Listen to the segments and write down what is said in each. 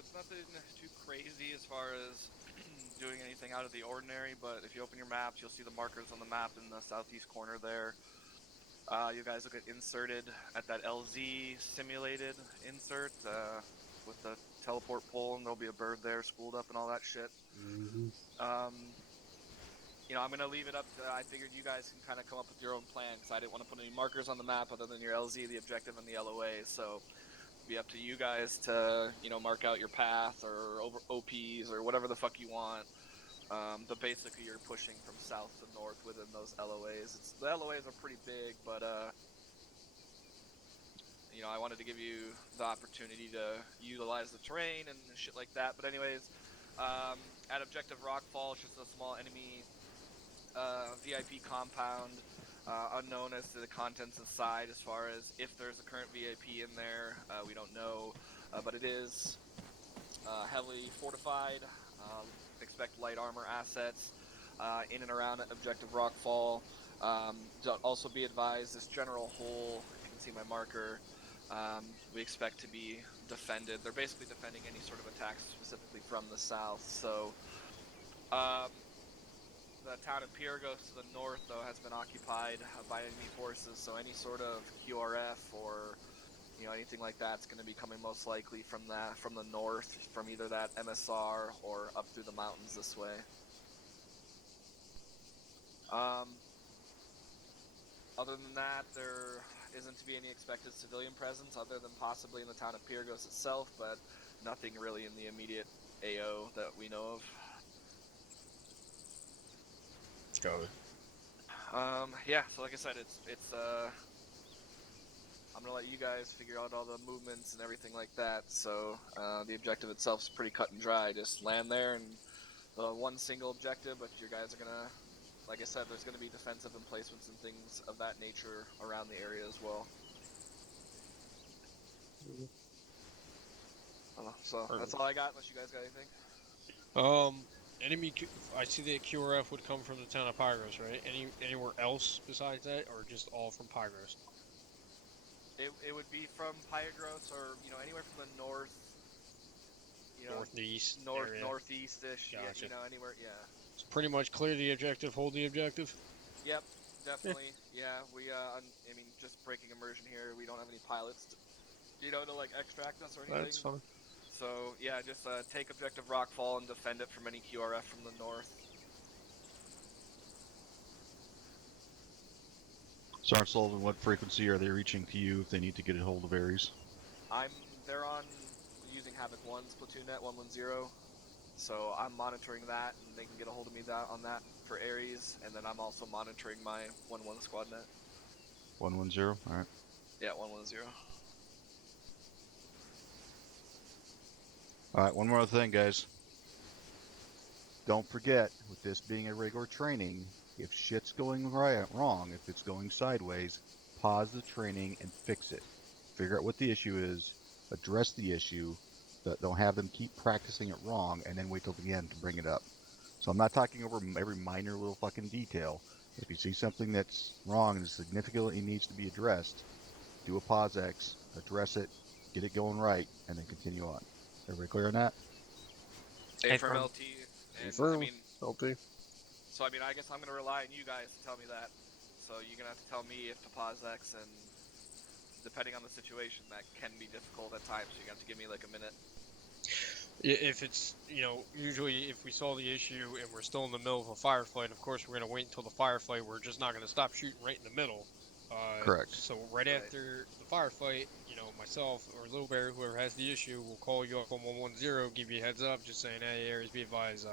it's nothing too crazy as far as doing anything out of the ordinary, but if you open your maps, you'll see the markers on the map in the southeast corner there. You guys will get inserted at that LZ simulated insert with the teleport pole, and there'll be a bird there schooled up and all that shit. I'm going to leave it up to, I figured you guys can kind of come up with your own plan, because I didn't want to put any markers on the map other than your LZ, the objective, and the LOA, so it'll be up to you guys to, mark out your path, or over OPs, or whatever the fuck you want. But basically you're pushing from south to north within those LOAs. The LOAs are pretty big, but I wanted to give you the opportunity to utilize the terrain and shit like that. But anyways, at Objective Rockfall, it's just a small enemy VIP compound, unknown as to the contents inside. As far as if there's a current VIP in there, we don't know, but it is heavily fortified. Expect light armor assets in and around Objective Rockfall. Also be advised, this general hole, if you can see my marker, we expect to be defended. They're basically defending any sort of attacks specifically from the south. So the town of Pyrgos to the north, though, has been occupied by enemy forces, so any sort of QRF or anything like that's going to be coming most likely from the north, from either that MSR or up through the mountains this way. Other than that, there isn't to be any expected civilian presence other than possibly in the town of Pyrgos itself, but nothing really in the immediate AO that we know of. Got it. Yeah, so like I said, it's I'm gonna let you guys figure out all the movements and everything like that. So the objective itself is pretty cut and dry. Just land there and one single objective, but you guys are gonna, like I said, there's gonna be defensive emplacements and things of that nature around the area as well. So that's all I got, unless you guys got anything. Enemy. I see that QRF would come from the town of Pyrgos, right? Anywhere else besides that, or just all from Pyrgos? It would be from Pyrgos, or anywhere from the north. Northeast. Northeast-ish. Gotcha. Yeah, anywhere. Yeah. It's pretty much clear the objective. Hold the objective. Yep, definitely. Yeah, we just breaking immersion here. We don't have any pilots to like extract us or anything. That's fine. So yeah, just take objective Rockfall and defend it from any QRF from the north. Sergeant Sullivan, what frequency are they reaching to you if they need to get a hold of Ares? They're on using Havoc 1's platoon net 110, so I'm monitoring that, and they can get a hold of me on that for Ares, and then I'm also monitoring my 1-1 squad net. 110. All right. Yeah, 110. All right, one more thing, guys. Don't forget, with this being a regular training, if shit's going wrong, if it's going sideways, pause the training and fix it. Figure out what the issue is, address the issue, don't have them keep practicing it wrong, and then wait till the end to bring it up. So I'm not talking over every minor little fucking detail. If you see something that's wrong and significantly needs to be addressed, do a pause X, address it, get it going right, and then continue on. Everybody clear on that? A from LT. And LT. So I guess I'm gonna rely on you guys to tell me that. So you're gonna have to tell me if to pause X, and depending on the situation, that can be difficult at times. So you're gonna have to give me like a minute. If it's, usually if we solve the issue and we're still in the middle of a firefight, of course we're going to wait until the firefight. We're just not going to stop shooting right in the middle. Correct. So right after the firefight, myself or Little Bear, whoever has the issue, will call you up on 110, give you a heads up, just saying, hey, Ares, be advised,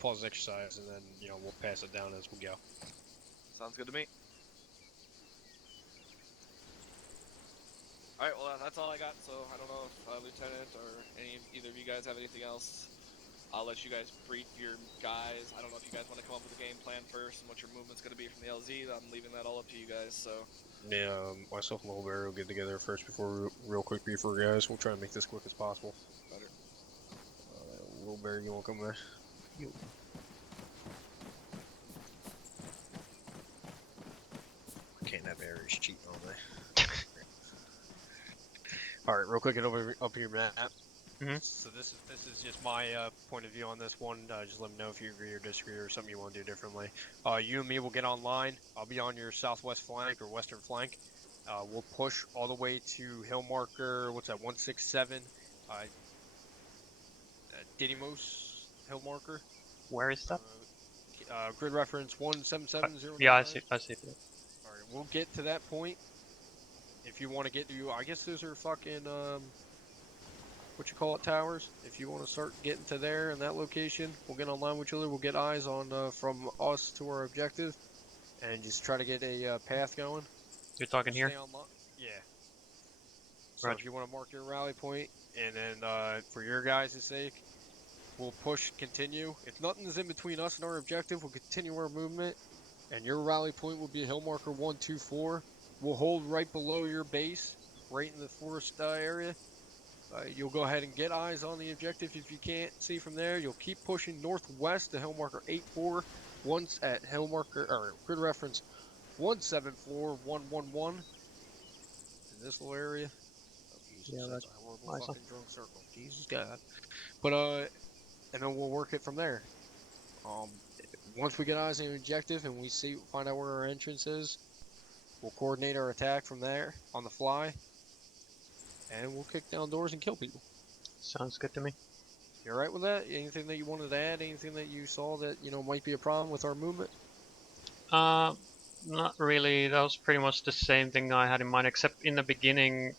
pause the exercise, and then, we'll pass it down as we go. Sounds good to me. Alright, well, that's all I got, so I don't know if Lieutenant or either of you guys have anything else. I'll let you guys brief your guys. I don't know if you guys want to come up with a game plan first and what your movement's going to be from the LZ. I'm leaving that all up to you guys, so. Yeah, myself and Little Bear will get together first before real quick brief for guys. We'll try to make this quick as possible. Better. Little Bear, you want to come there? Can't have Ares cheating all day. Alright, real quick, up your map. So this is just my point of view on this one. Just let me know if you agree or disagree or something you want to do differently. You and me will get online. I'll be on your southwest flank or western flank. We'll push all the way to hill marker. What's that? 167. Didymos hill marker. Where is that? Grid reference 177099. Yeah, I see it. All right, we'll get to that point. If you want to get to, I guess those are fucking what you call it, towers. If you want to start getting to there in that location, we'll get online with each other. We'll get eyes on from us to our objective, and just try to get a path going. You're talking here? Stay online. Yeah. So Roger. if you want to mark your rally point, and then for your guys' sake, we'll push, continue. If nothing is in between us and our objective, we'll continue our movement, and your rally point will be hill marker 124. We'll hold right below your base, right in the forest area. You'll go ahead and get eyes on the objective if you can't see from there. You'll keep pushing northwest to hill marker 84, once at hill marker, or grid reference 174111. In this little area. Oh, Jesus, Yeah, that's that's a horrible nice. fucking drunk circle. Jesus God. But, and then we'll work it from there. Once we get eyes on the objective and we find out where our entrance is, we'll coordinate our attack from there on the fly, and we'll kick down doors and kill people. Sounds good to me. You alright with that? Anything that you wanted to add? Anything that you saw that, might be a problem with our movement? Not really. That was pretty much the same thing I had in mind, except in the beginning,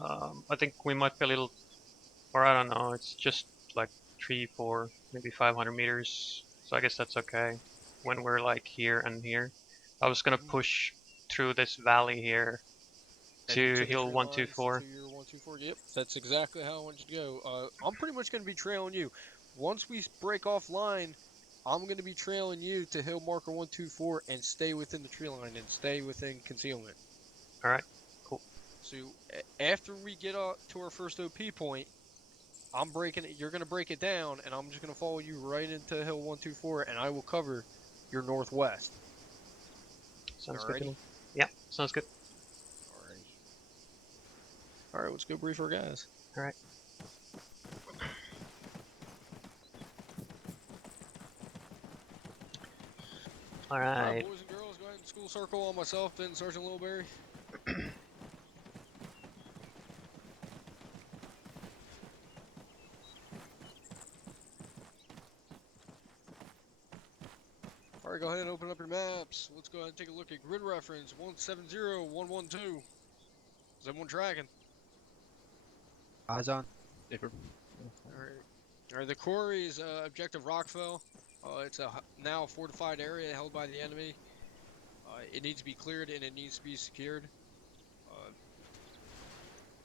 I think we might be a little, or I don't know, it's just like 3, 4, maybe 500 meters. So I guess that's okay when we're like here and here. I was gonna push through this valley here to hill 124. To your 124. Yep, that's exactly how I want you to go. I'm pretty much going to be trailing you. Once we break off line, I'm going to be trailing you to hill marker 124 and stay within the tree line and stay within concealment. Alright, cool. So after we get up to our first OP point, I'm breaking it. You're going to break it down, and I'm just going to follow you right into hill 124, and I will cover your northwest. Sounds good to me. Yeah, sounds good. Alright, let's go brief our guys. Alright. Alright. Boys and girls, go ahead and school circle on myself and Sergeant Littleberry. Alright, go ahead and open up your maps. Let's go ahead and take a look at grid reference 170112. Is everyone tracking? Eyes on. Alright, the quarry is objective Rockfell. It's a now fortified area held by the enemy. It needs to be cleared and it needs to be secured.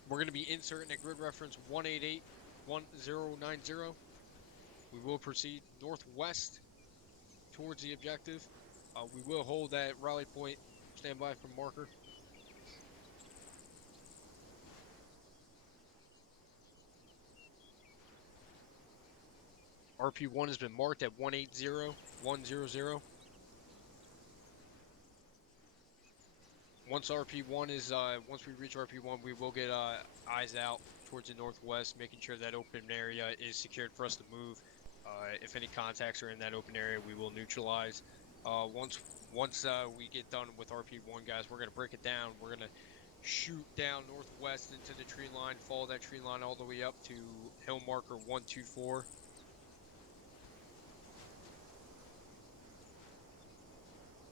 We're going to be inserting a grid reference 1881090. We will proceed northwest towards the objective. We will hold that rally point. Stand by for marker. RP1 has been marked at 180100. Once RP1 is, once we reach RP1, we will get eyes out towards the northwest, making sure that open area is secured for us to move. If any contacts are in that open area, we will neutralize. Once we get done with RP1, guys, we're gonna break it down. We're gonna shoot down northwest into the tree line, follow that tree line all the way up to hill marker 124.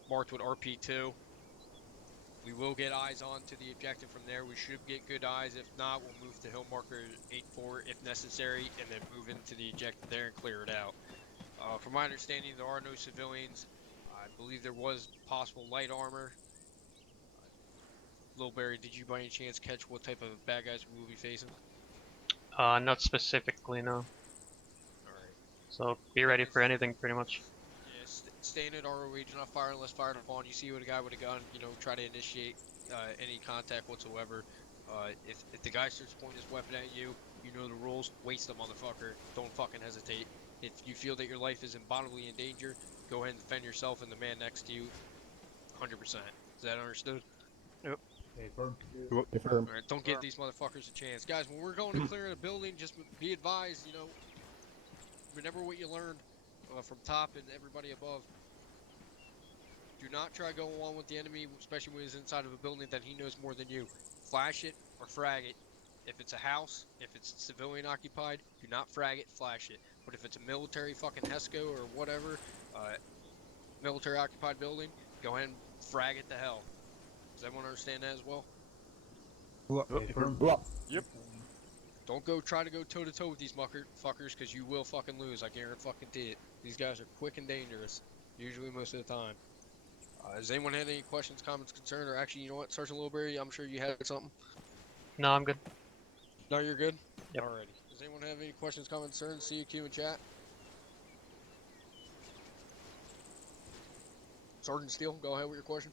Marked with RP2. We will get eyes on to the objective from there. We should get good eyes. If not, we'll move to hill marker 84 if necessary, and then move into the objective there and clear it out. From my understanding, there are no civilians. I believe there was possible light armor. Littleberry, did you by any chance catch what type of bad guys we will be facing? Not specifically, no. Alright. So be ready for anything, pretty much. Yeah, staying at ROE, do not fire unless fired upon. You see what a guy with a gun, try to initiate any contact whatsoever. If the guy starts pointing his weapon at you, you know the rules. Waste the motherfucker. Don't fucking hesitate. If you feel that your life is bodily in danger, go ahead and defend yourself and the man next to you 100%. Is that understood? Yep. Affirm. Alright, don't give these motherfuckers a chance. Guys, when we're going to clear a building, just be advised, you know, remember what you learned from top and everybody above. Do not try going on with the enemy, especially when he's inside of a building that he knows more than you. Flash it or frag it. If it's a house, if it's civilian occupied, do not frag it, flash it. But if it's a military fucking HESCO or whatever, military occupied building, go ahead and frag it to hell. Does everyone understand that as well? Affirm. Yep. Don't try to go toe to toe with these fuckers, because you will fucking lose. I guarantee it. These guys are quick and dangerous, usually most of the time. Does anyone have any questions, comments, concerns, or actually, you know what, Sergeant Littleberry, I'm sure you had something. No, I'm good. No, you're good? Yep. Alrighty. Does anyone have any questions, comments, concerns? CQ in chat. Sergeant Steele, go ahead with your question.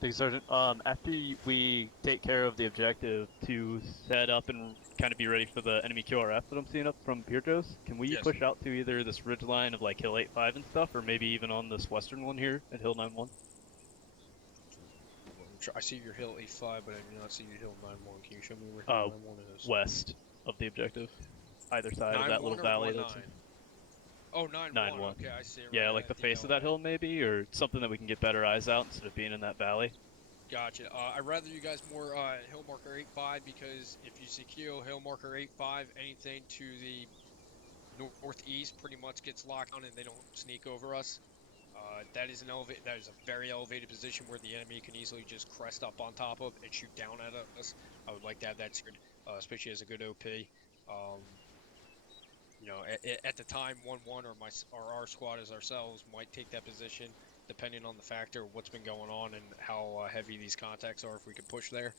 Thank you, Sergeant. After we take care of the objective to set up and kind of be ready for the enemy QRF that I'm seeing up from Pietros, can we Yes. push out to either this ridge line of like Hill 85 and stuff, or maybe even on this western one here at Hill 91? I see your Hill 85, but I do not see your Hill 91. Can you show me where Hill 91 is? West of the objective, either side of that little 9-1 or valley 1-9? that's. Oh, 9-1. 9-1. Okay, I see it. Yeah, right like the at face of that hill maybe, or something that we can get better eyes out instead of being in that valley. Gotcha. I'd rather you guys more hill marker 85, because if you secure hill marker 85, anything to the northeast pretty much gets locked on and they don't sneak over us. That is a very elevated position where the enemy can easily just crest up on top of and shoot down at us. I would like to have that secured, especially as a good OP. You know, at the time, 1-1 or our squad as ourselves might take that position, depending on the factor of what's been going on and how heavy these contacts are, if we can push there.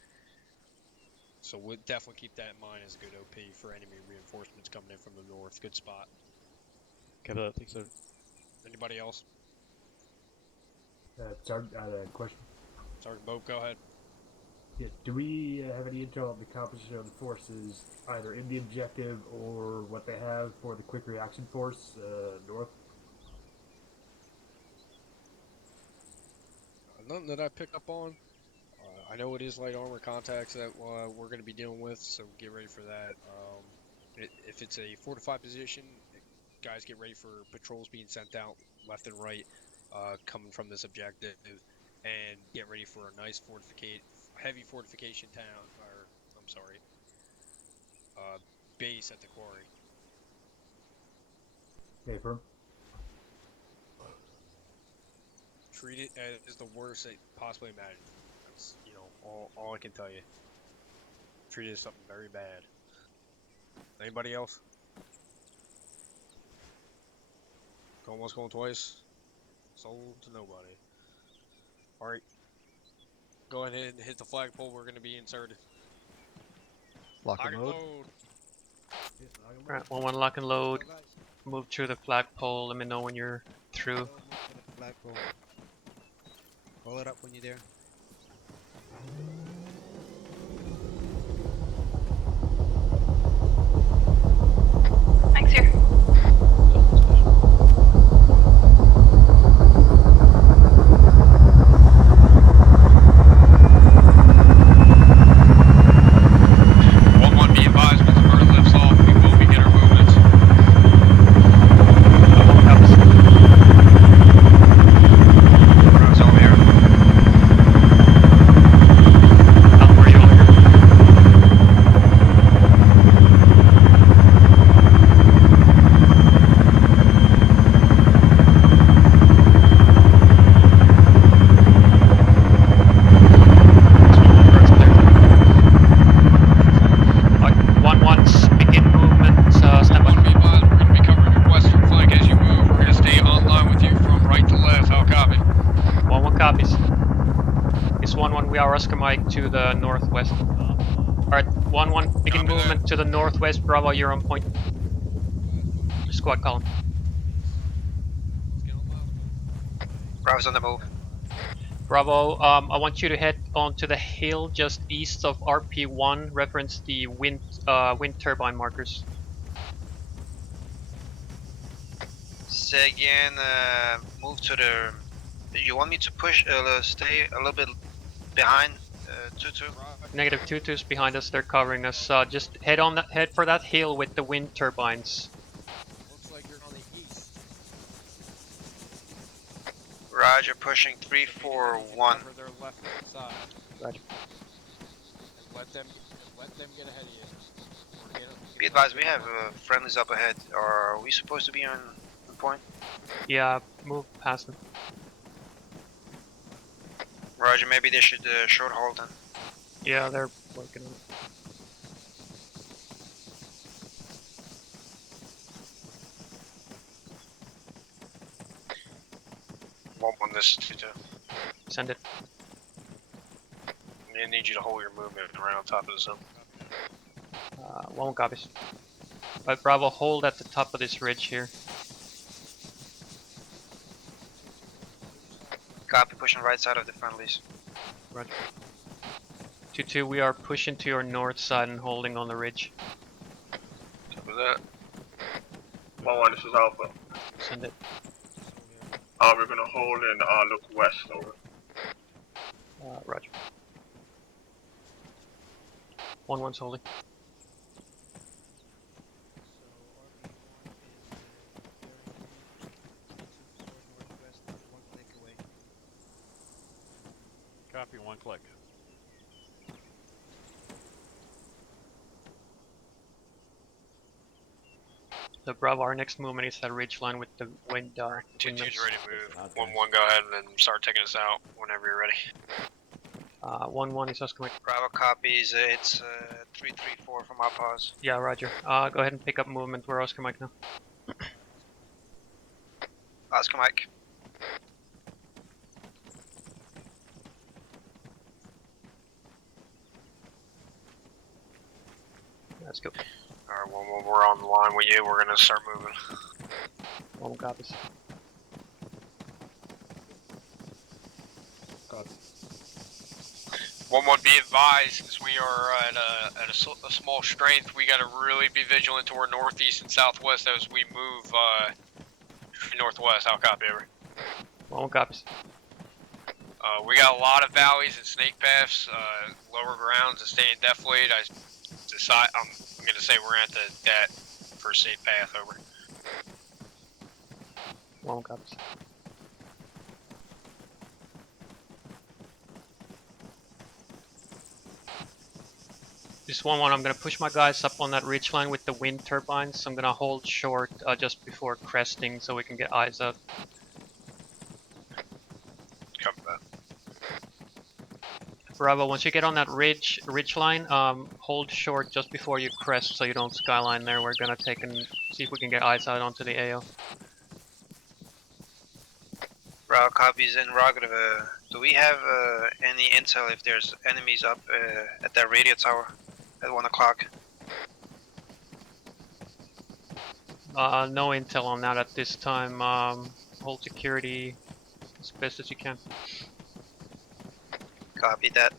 So we'll definitely keep that in mind as a good OP for enemy reinforcements coming in from the north. Good spot. Okay, that, thanks, sir. Anybody else? Sergeant, I had a question. Sergeant Bope, go ahead. Yeah, do we have any intel on the composition of the forces, either in the objective or what they have for the quick reaction force north? Nothing that I pick up on. I know it is light armor contacts that we're going to be dealing with, so get ready for that. If it's a fortified position, guys get ready for patrols being sent out left and right, coming from this objective, and get ready for a nice heavy fortification town, or I'm sorry, base at the quarry. Okay, affirm. Treat it as the worst they possibly imagine. That's, you know, all I can tell you. Treat it as something very bad. Anybody else? Going once, going twice. Sold to nobody. Alright. Go ahead and hit the flagpole. We're going to be inserted. Lock and load. Alright, 1-1 lock and load. Move to the flagpole. Let me know when you're through. Flagpole. Call it up when you're there. Thanks, here. Be advised when the bird lifts off, we will begin our movements. Bird's over here. Where you over here? Bird's clear. Alright, 1-1, begin movement, stand by. Be advised, we're going to be covering your western flank as you move. We're going to stay on line with you from right to left. How copy? 1-1 copies. It's 1-1, we are Oscar Mike to the northwest. Alright, 1-1, begin Copy movement that. to the northwest, Bravo, you're on point. Squad column. Bravo's on the move. Bravo, I want you to head onto the hill just east of RP1, reference the wind turbine markers. Say again, move to the... You want me to push, stay a little bit behind 2-2. Negative 2-2's behind us. They're covering us. Just head for that hill with the wind turbines. Looks like you're on the east. Roger, pushing 341. Cover their left side. Roger. And let them get ahead of you. Or get Be advised, we have friendlies up ahead. Are we supposed to be on point? Yeah, move past them. Roger, maybe they should short hold then. Yeah, they're working on it. On this 2-2. Send it. I need you to hold your movement right on top of the zone. 1 copies. But Bravo, hold at the top of this ridge here. Copy, pushing right side of the friendlies. Roger. 2-2, we are pushing to your north side and holding on the ridge. Top of that. 1-1, this is Alpha. Send it. We're gonna hold and look west over. Roger. 1-1's holding. Copy, 1 click. So Bravo, our next movement is that ridge line with the wind. 2-2's ready to move. 1-1, go ahead and start taking us out whenever you're ready. 1-1 is Oscar Mike. Bravo copies, it's 334 from our pause. Yeah, Roger. Go ahead and pick up movement. We're Oscar Mike now. Oscar Mike. Let's go. Alright, when we're on the line with you, we're gonna start moving. 1 copies. Copy. 1-1, be advised, since we are at a small strength, we gotta really be vigilant toward northeast and southwest as we move northwest. I'll copy over. 1 copies. We got a lot of valleys and snake paths, lower grounds to stay in deflate. I'm gonna say we're at that first safe path over. 1 copies. Just 1-1, I'm gonna push my guys up on that ridge line with the wind turbines. I'm gonna hold short just before cresting so we can get eyes out. Copy that. Bravo, once you get on that ridge line, hold short just before you crest so you don't skyline there. We're gonna take and see if we can get eyes out onto the AO. Bravo copies in Rogative. Do we have any intel if there's enemies up at that radio tower at 1 o'clock? No intel on that at this time. Hold security as best as you can. Copy that.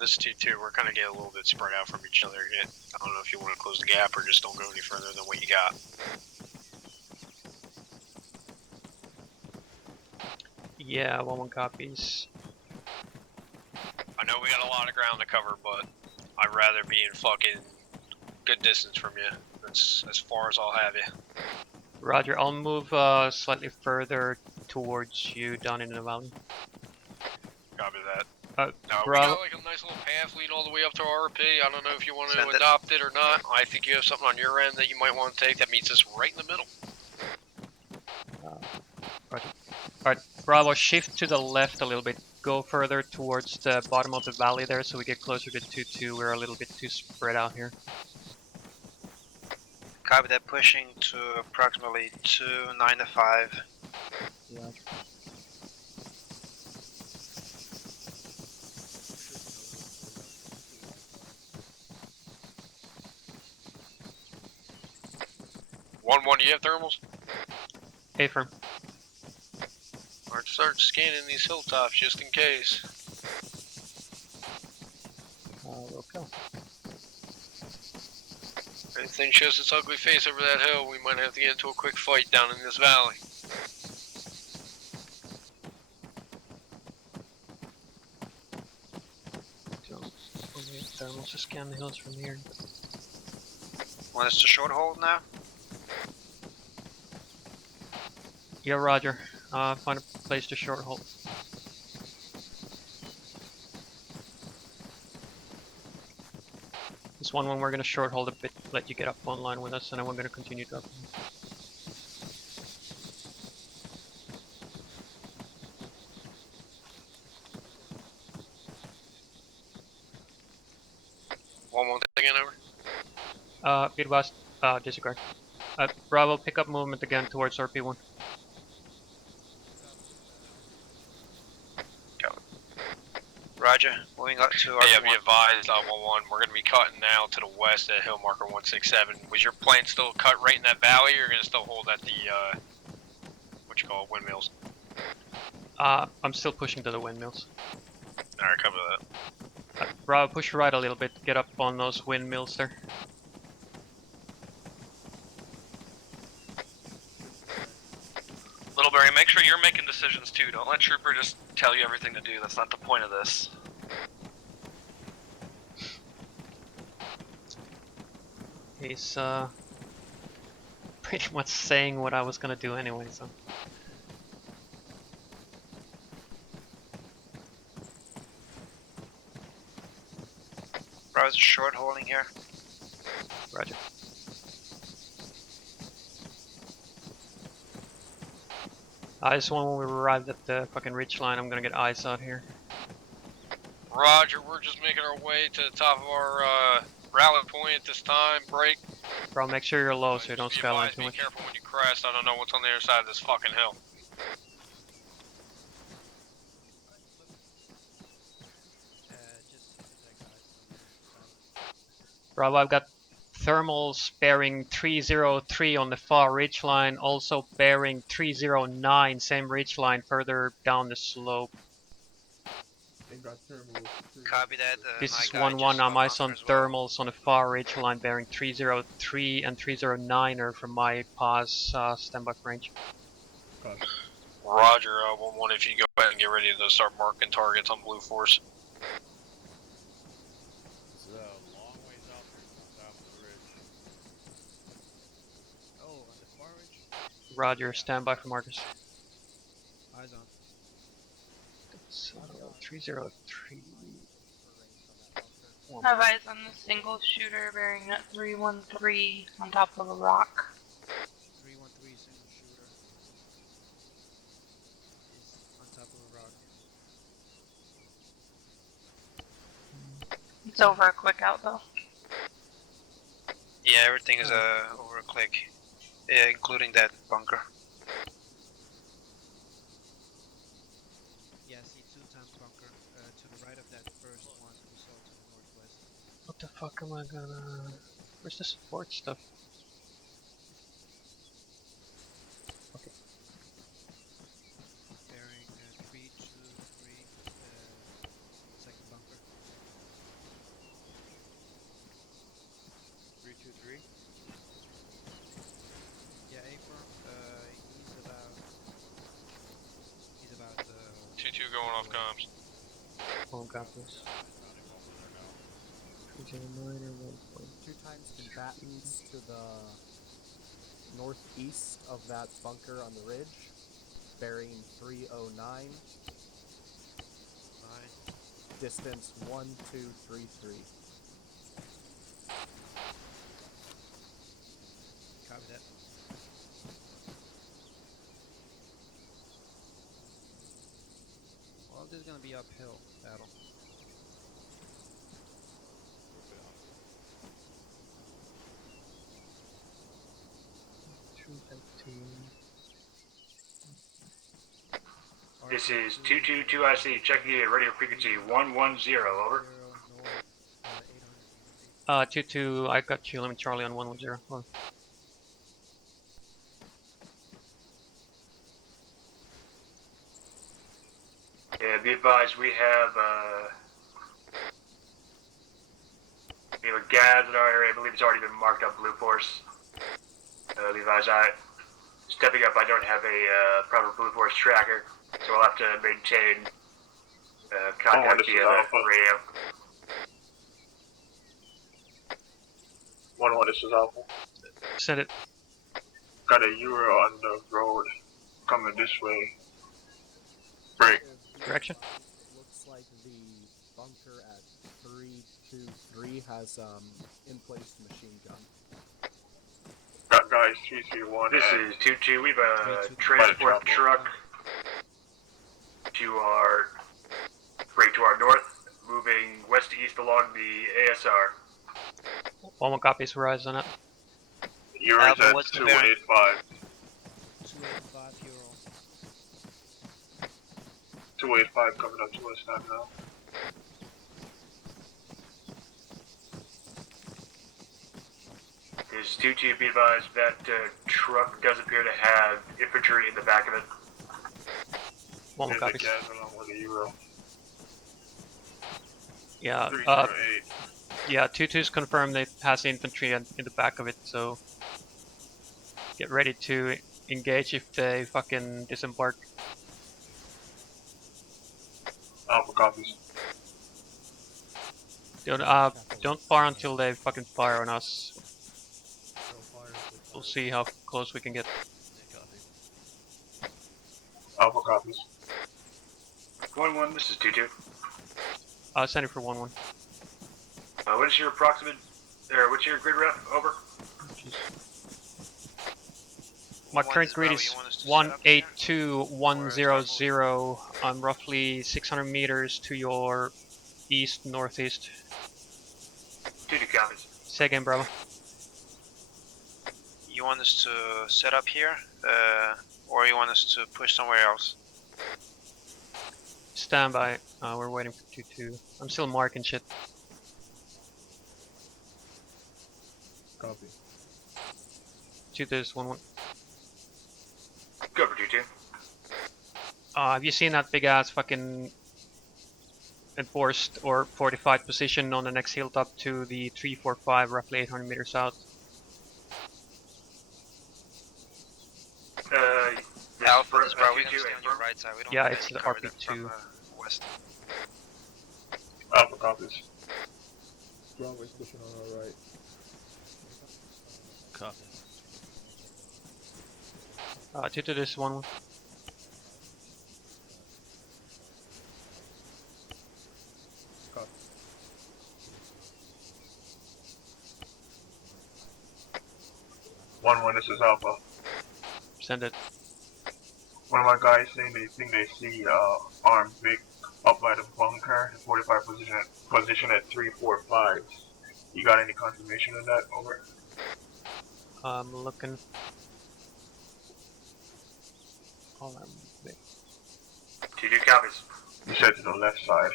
This is 2-2. We're kind of getting a little bit spread out from each other. I don't know if you want to close the gap or just don't go any further than what you got. Yeah, 1-1 copies. I know we got a lot of ground to cover, but I'd rather be in fucking good distance from you. That's as far as I'll have you. Roger, I'll move slightly further towards you down in the valley. Copy that. No, we got like a nice little path leading all the way up to our RP. I don't know if you want to adopt it or not. I think you have something on your end that you might want to take that meets us right in the middle. Roger. Alright, Bravo, shift to the left a little bit. Go further towards the bottom of the valley there so we get closer to 2-2. We're a little bit too spread out here. Copy that, pushing to approximately 295. Yeah. 1-1, do you have thermals? Affirm. Alright, just start scanning these hilltops just in case. Okay. If anything shows its ugly face over that hill, we might have to get into a quick fight down in this valley. Thermals to scan the hills from here. Want us to short hold now? Yeah, Roger. Find a place to short hold. This one when we're gonna short hold a bit, let you get up online with us, and then we're gonna continue to up. One more again, over. Be advised, disregard. Bravo, pick up movement again towards RP1. Roger, moving up to Hey, RP1. be advised, 1-1, we're going to be cutting now to the west at hill marker 167. Was your plan still cut right in that valley, or you're going to still hold at the, what you call it, windmills? I'm still pushing to the windmills. Alright, cover that. Bravo, push right a little bit, get up on those windmills there. Littleberry, make sure you're making decisions too. Don't let Trooper just tell you everything to do. That's not the point of this. He's pretty much saying what I was gonna do anyway, so. Bravo's short holding here. Roger. This one when we arrived at the fucking ridge line, I'm gonna get eyes out here. Roger, we're just making our way to the top of our, rally point at this time. Break. Bro, make sure you're low so you don't skyline too Be much. careful when you crest. I don't know what's on the other side of this fucking hill. Bravo, I've got thermals bearing 303 on the far ridge line, also bearing 309, same ridge line further down the slope. Copy that. This my is guy 1-1, just I'm saw eyes on bunker as well. thermals on the far ridge line bearing 303 and 309er from my pause, standby for range. Roger, 1-1, if you go ahead and get ready to start marking targets on Blue Force. It's a long ways out there from the top of the ridge. Oh, on the far ridge? Roger, standby for markers. Eyes on. So, 303. Have eyes on the single shooter bearing at 313 on top of a rock. 313 single shooter. Is on top of a rock. It's over a quick out though. Yeah, everything is over a click, including that bunker. Yeah, see 2 times bunker to the right of that first one we saw to the northwest. What the fuck am I gonna... Where's the support stuff? Okay. Bearing 323 second bunker. 323? Yeah, A-firm, he's about 2-2 going off comms. Oh, got this. 309 or 1. 2 times combatants to the northeast of that bunker on the ridge, bearing 309. Distance 1233. Copy that. Well, this is gonna be uphill battle. This is 222 IC, checking you at radio frequency 110, over. 2-2, I got you, let me Charlie on 110. Hold on. advised, we have a gas in our area. I believe it's already been marked up Blue Force. Be advised, stepping up, I don't have a proper Blue Force tracker, so I'll have to maintain contact via the radio. 1-1, this is Alpha. Send it. Got a Euro on the road coming this way. Break. Direction. Looks like the bunker at 323 has in-place machine gun. Got guys 331. This is 2-2. We have a transport truck to our north, moving west to east along the ASR. 1-1 copies, Horizon on it. Euro's at 285. 285 Euro. 285 coming up to us now. Is 2-2, be advised, that truck does appear to have infantry in the back of it. 1-1 copies. Gas along with the Euro. Yeah, 308. yeah, 2-2's confirmed they has infantry in the back of it, so get ready to engage if they fucking disembark. Alpha copies. Don't fire until they fucking fire on us. We'll see how close we can get. Alpha copies. 1-1, this is 2-2. Send it for 1-1. What is your approximate, or what's your grid ref? Over. My current grid is 182100. I'm roughly 600 meters to your east northeast. 2-2 copies. Say again, Bravo. You want us to set up here, or you want us to push somewhere else? Stand by. We're waiting for 2-2. I'm still marking shit. Copy. 2-2 is 1-1. Go for 2-2. Have you seen that big ass fucking enforced or fortified position on the next hilltop to the 345, roughly 800 meters south? Alpha, this is Bravo. We can stay on your right side. We don't Yeah, have it's any the cover RP2. from west. Alpha copies. Bravo is pushing on our right. Copy. 2-2 this 1-1. Copy. This is Alpha. Send it. One of my guys saying they think they see armed Vic up by the bunker, 45 position at 345. You got any confirmation of that? Over. I'm looking. Hold on. 2-2 copies. You said to the left side.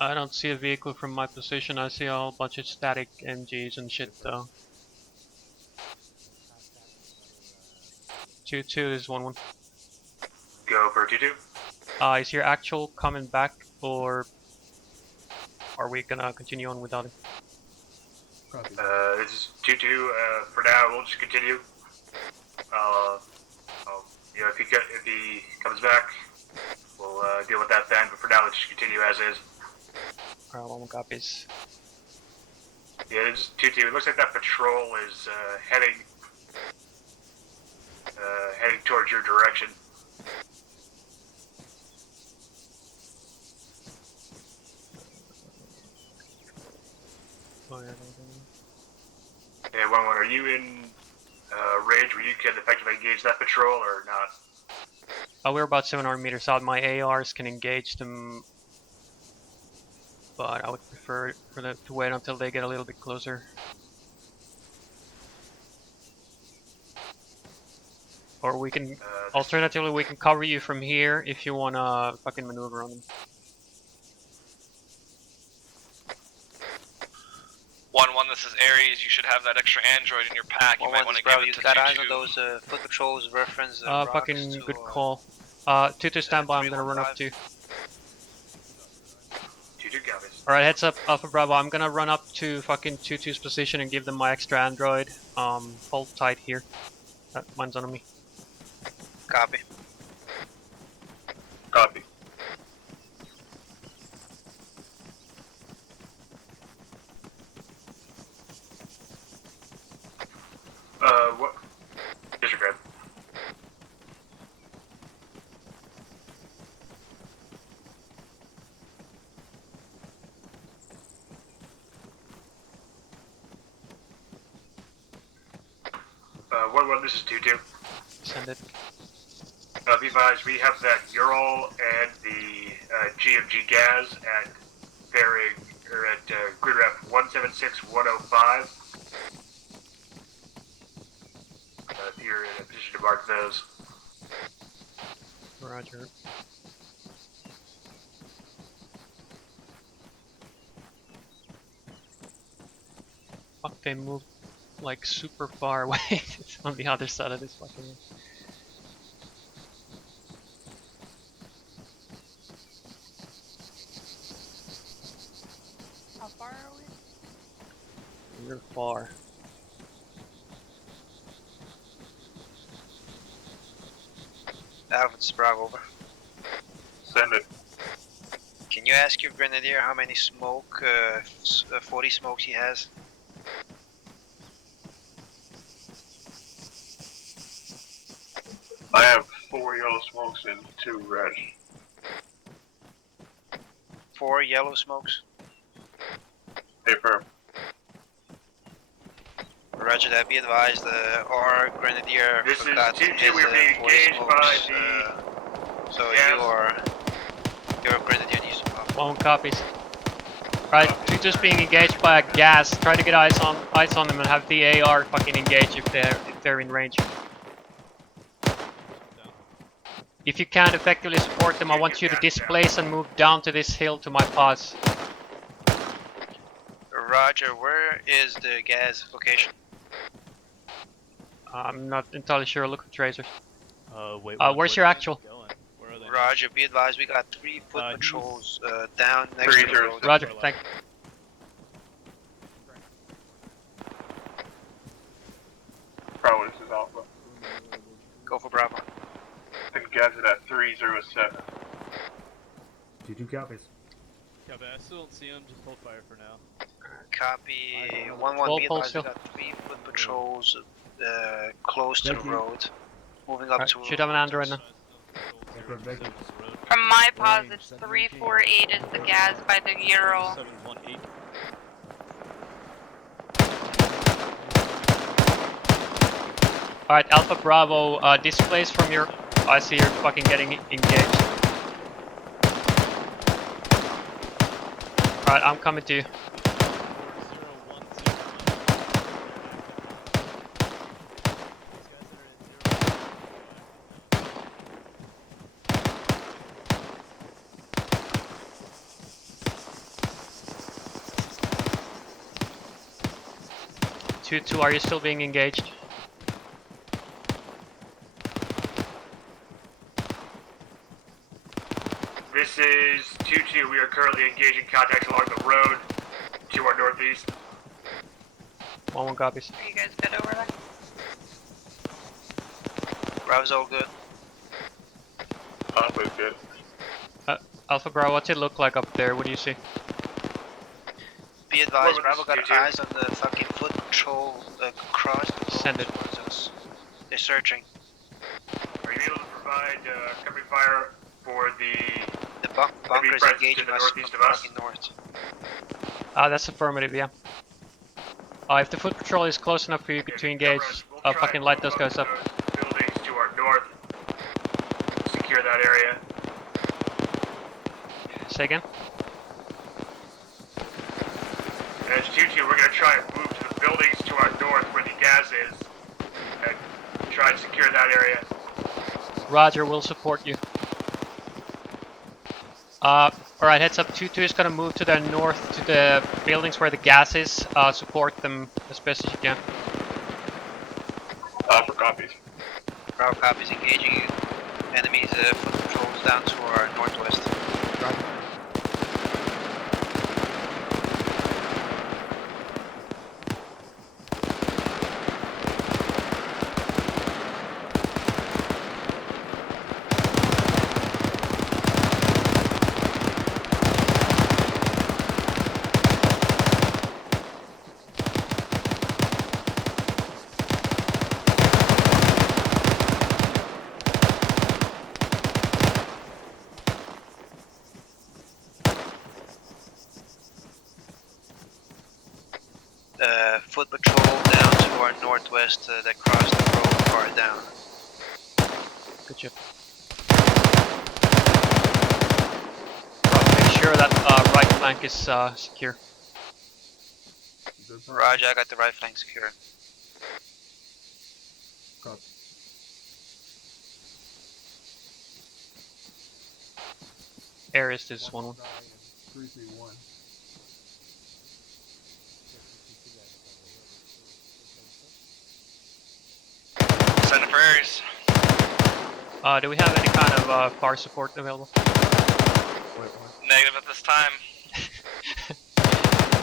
I don't see a vehicle from my position. I see a whole bunch of static MGs and shit though. 2-2 is 1-1. Go for 2-2. Is your actual coming back, or are we gonna continue on without it? Copy. This is 2-2. For now, we'll just continue. You know, if he comes back, we'll deal with that then. But for now, let's just continue as is. Alright, 1-1 copies. Yeah, it's 2-2. It looks like that patrol is heading towards your direction. Yeah, 1-1. Are you in range where you can effectively engage that patrol or not? We're about 700 meters out. My ARs can engage them, but I would prefer for them to wait until they get a little bit closer. Or we can, alternatively, we can cover you from here if you wanna fucking maneuver on them. 1-1, this is Ares. You should have that extra android in your pack. You might want to give it to got eyes 2-2. on those foot patrols reference. Fucking good call. 2-2 standby, I'm gonna run up to. 2-2 copies. Alright, heads up, Alpha Bravo, I'm gonna run up to fucking 2-2's position and give them my extra android. Hold tight here. Mine's on me. Copy. Copy. What? Disregard. What, this is 2-2. Send it. Be advised, we have that Ural and the GMG gas at bearing, or at grid rep 176105. If you're in a position to mark those. Roger. Fuck, they moved like super far away. It's on the other side of this fucking room. How far are we? We're far. Alpha, this is Bravo, over. Send it. Can you ask your Grenadier how many 40 smokes he has? I have 4 yellow smokes and 2 red. 4 yellow smokes? Affirm. Roger that, be advised, our Grenadier This is forgot 2-2, we're being 40 engaged by smokes, the... so your Grenadier needs to pop. One copies. Right, you're just being engaged by a gas. Try to get eyes on them and have the AR fucking engage if they're in range. If you can't effectively support them, I want you to displace and move down to this hill to my pause. Roger, where is the gas location? I'm not entirely sure. Look at tracers. Wait. Where's your actual? Roger, be advised, we got 3 foot patrols down next to the road. Roger, thank you. Bravo, this is Alpha. Go for Bravo. I think gas it at 307. 2-2 copies. Copy, I still don't see him, just hold fire for now. Copy, 1-1, be advised, we got 3 foot patrols close to the road. Moving up to... Should have an android now. From my pause, it's 348 is the gas by the Ural. 718. Alright, Alpha Bravo, displace from your... I see you're fucking getting engaged. Alright, I'm coming to you. 2-2, are you still being engaged? This is 2-2. We are currently engaging contacts along the road to our northeast. 1-1 copies. Are you guys good over there? Bravo's all good. Alpha's good. Alpha Bravo, what's it look like up there? What do you see? Be advised, Bravo got eyes on the fucking foot patrol across the road. Send it. Towards us. They're searching. Are you able to provide covering fire for the Bunkers engaging us from fucking north. That's affirmative, yeah. If the foot patrol is close enough for you to engage, fucking light those guys up. Buildings to our north. Secure that area. Say again? As 2-2, we're going to try and move to the buildings to our north where the gas is. And try and secure that area. Roger, we'll support you. Alright, heads up, 2-2 is gonna move to the north to the buildings where the gas is. Support them as best as you can. Alpha copies. Bravo copies engaging enemy enemies foot patrols down to our northwest. Foot patrol down to our northwest that crossed the road far down. Good job. Make sure that right flank is secure. Roger, I got the right flank secure. Copy. Aries is 1-1. 331. Send it for Aries. Do we have any kind of fire support available? Negative at this time.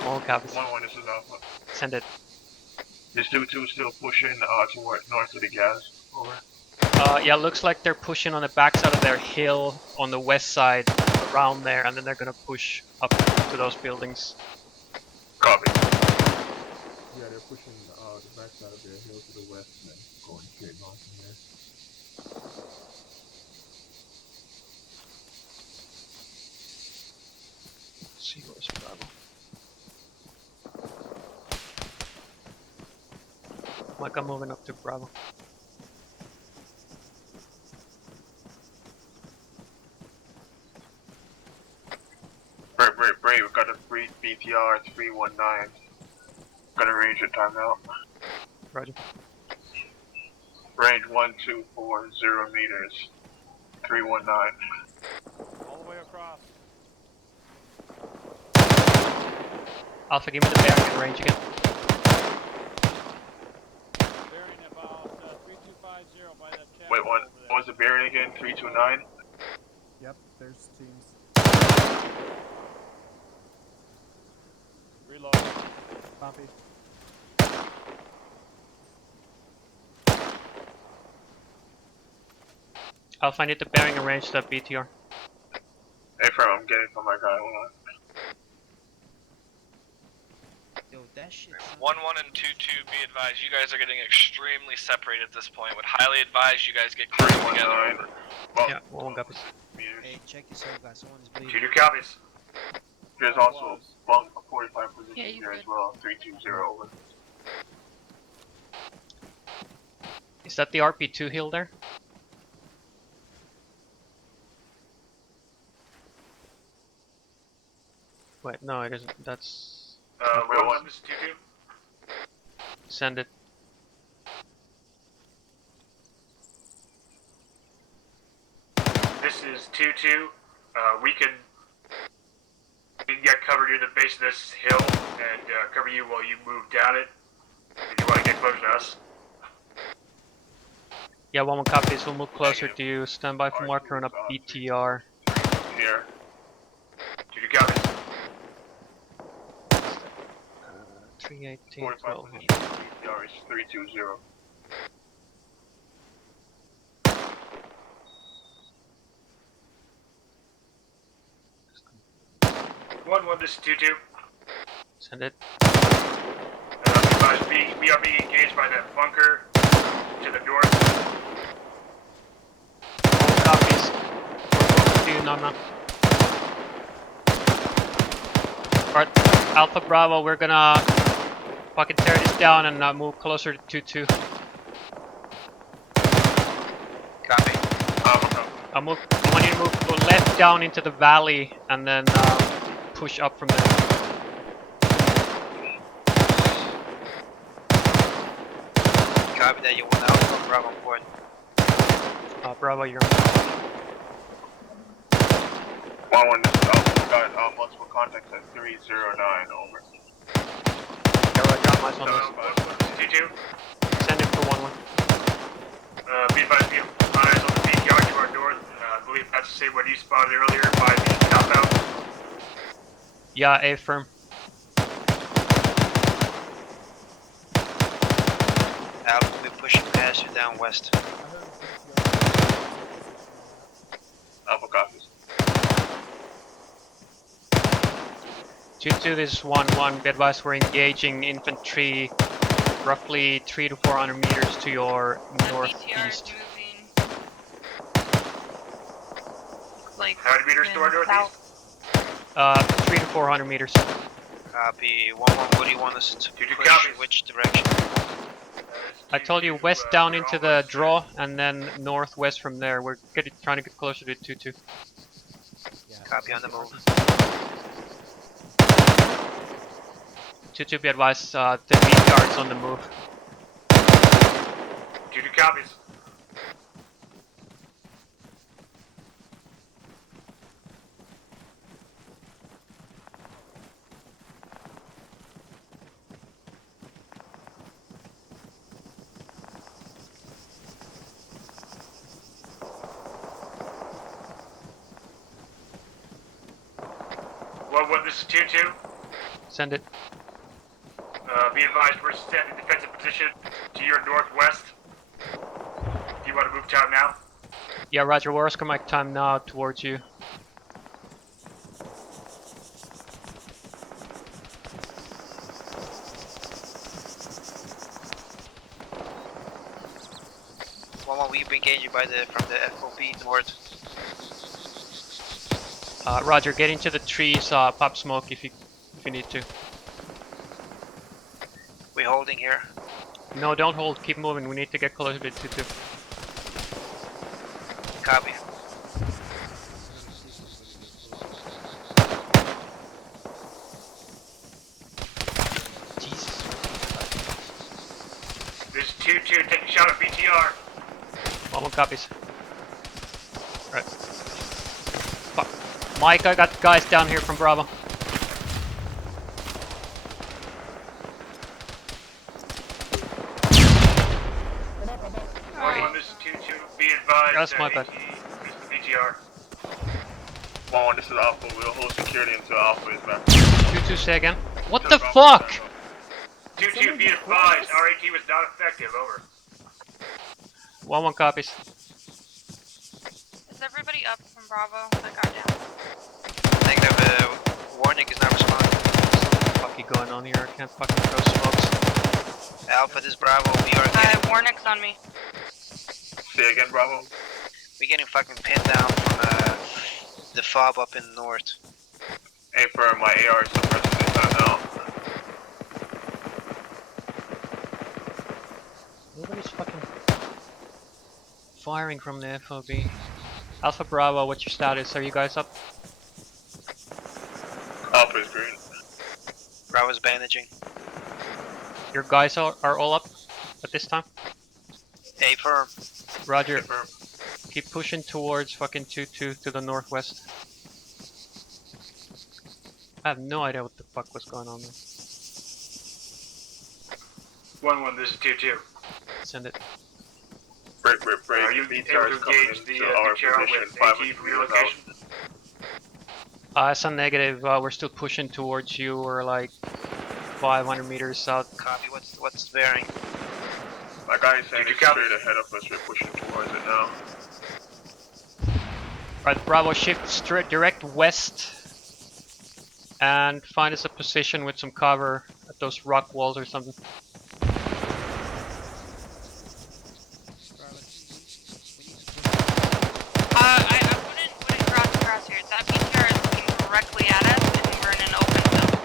All copies. 1-1, this is Alpha. Send it. This 2-2 still pushing toward north of the gas. Over. Yeah, looks like they're pushing on the backside of their hill on the west side around there, and then they're gonna push up to those buildings. Copy. Yeah, they're pushing the backside of their hill to the west and then going straight north from there. Let's see where's Bravo. Like I'm moving up to Bravo. Brave, we've got a free BTR 319. Got a range at timeout. Roger. Range 1240 meters. 319. All the way across. Alpha, give me the bearing and range again. Bearing about 3250 by that cabin. Wait, what was the bearing again? 329? Yep, there's teams. Reload. Copy. Alpha, I need the bearing and range to that BTR. Hey, Fro, I'm getting from my guy. Hold on. Yo, that shit. 1-1 and 2-2, be advised, you guys are getting extremely separated at this point. Would highly advise you guys get close together. Well, Yeah, 1-1 copies. Hey, check yourself, guys. Someone is bleeding. 2-2 copies. There's also a bunk 45 position Yeah, you here good. as well. 320 over. Is that the RP2 hill there? Wait, no, it isn't. That's... Wait, what? This is 2-2? Send it. This is 2-2. We can get covered near the base of this hill and cover you while you move down it. If you want to get closer to us. Yeah, 1-1 copies. We'll move closer to you. Stand by for marker on a BTR. Here. 2-2 copies. 318, 45 12. position. BTR is 320. One, this is 2-2. Send it. We are being engaged by that bunker to the north. All copies. We're close to you, Nana. Alright, Alpha Bravo, we're gonna fucking tear this down and move closer to 2-2. Copy. I want you to move go left down into the valley and then push up from there. Copy that, you want Alpha, Bravo on board. Bravo, you're 1-1, this is Alpha. Got multiple contacts at 309, over. Yeah, right, got my on this. 2-2. Send it for 1-1. Be advised, you have eyes on the BTR to our north. I believe that's the same one you spotted earlier by the compound. Yeah, affirm. Alpha, we'll be pushing past you down west. Alpha copies. 2-2, this is 1-1. Be advised we're engaging infantry roughly 300 to 400 meters to your northeast. Like, how many meters to our northeast? 300 to 400 meters. Copy. 1-1, what do you want us to push? Which direction? I told you west down into the draw, and then northwest from there. We're trying to get closer to 2-2. Yeah, copy on the move. 2-2, be advised, the V-guard's on the move. 2-2 copies. What? This is 2-2. Send it. Be advised, we're set in defensive position to your northwest. Do you want to move town now? Yeah, Roger. We're Oscar Mike time now towards you. We've been engaged from the FOB north. Roger. Get into the trees. Pop smoke if you need to. We holding here. No, don't hold. Keep moving. We need to get closer to 2-2. Copy. Jesus. This is 2-2. Take a shot at BTR. 1-1 copies. Right. Fuck. Mike, I got guys down here from Bravo. This is 2-2. Be advised. That's my bad. This is BTR. 1-1, this is Alpha. We'll hold security until Alpha is back. 2-2, say again. What the fuck? 2-2, be advised. RAT was not effective. Over. 1-1 copies. Is everybody up from Bravo that got down? Negative, warning is not responding. What's the fuck going on here? I can't fucking throw smokes. Alpha, this is Bravo. We are getting... Warnick's on me. Say again, Bravo. We're getting fucking pinned down from the fob up in the north. Aim for my AR suppressing this time now. Nobody's fucking firing from the FOB. Alpha Bravo, what's your status? Are you guys up? Alpha is green. Bravo's bandaging. Your guys are all up at this time? A firm. Roger. Affirm. Keep pushing towards fucking 2-2 to the northwest. I have no idea what the fuck was going on there. 1-1, this is 2-2. Send it. Break. Are you The able BTR to is coming engage the into our BTR position with 500 AT from meters your location? It's a negative. We're still pushing towards you. We're like 500 meters south. Copy. What's the bearing? My guy is saying it's straight ahead of us. We're pushing towards it now. Right, Bravo, shift straight direct west and find us a position with some cover at those rock walls or something. I wouldn't cross here. That BTR is looking directly at us and we're in an open field.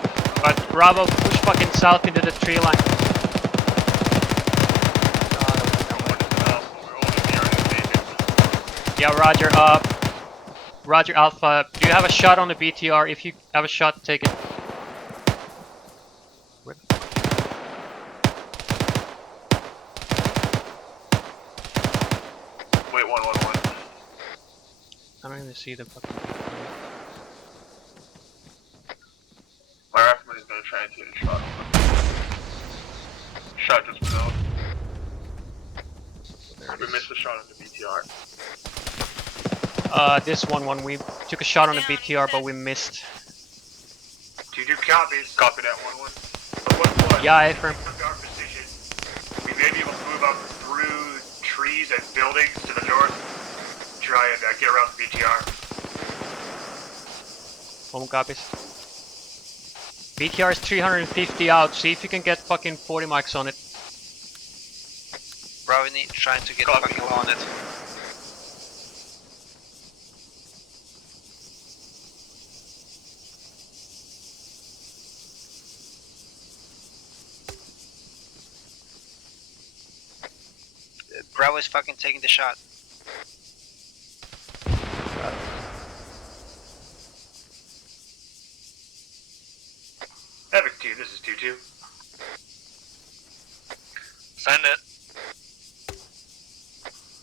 Right, Bravo, push fucking south into the tree line. Yeah, Roger. Roger Alpha. Do you have a shot on the BTR? If you have a shot, take it. Wait, 1-1-1. I don't even see the fucking. My rifleman is gonna try and take a shot. Shot just went out. We missed a shot on the BTR. This one we took a shot on the BTR, but we missed. 2-2 copies. Copy that 1-1. So 1-1. Yeah, affirm. Our position. We may be able to move up through trees and buildings to the north. Try and get around the BTR. Home copies. BTR is 350 out. See if you can get fucking 40 mics on it. Bro, we need trying to get fucking low on it. Bravo is fucking taking the shot. Havoc 2, this is 2-2. Send it.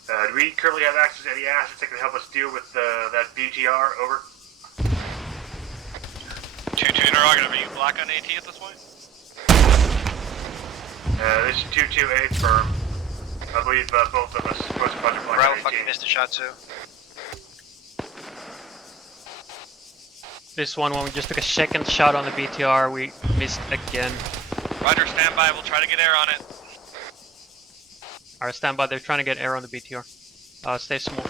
Do we currently have access to any assets that can help us deal with that BTR? Over. 2-2 interrogative, are you black on AT at this point? This is 2-2 A firm. I believe both of us supposed to budget black Bravo on AT. fucking missed a shot too. This one we just took a second shot on the BTR. We missed again. Roger, stand by. We'll try to get air on it. Alright, stand by. They're trying to get air on the BTR. Stay small.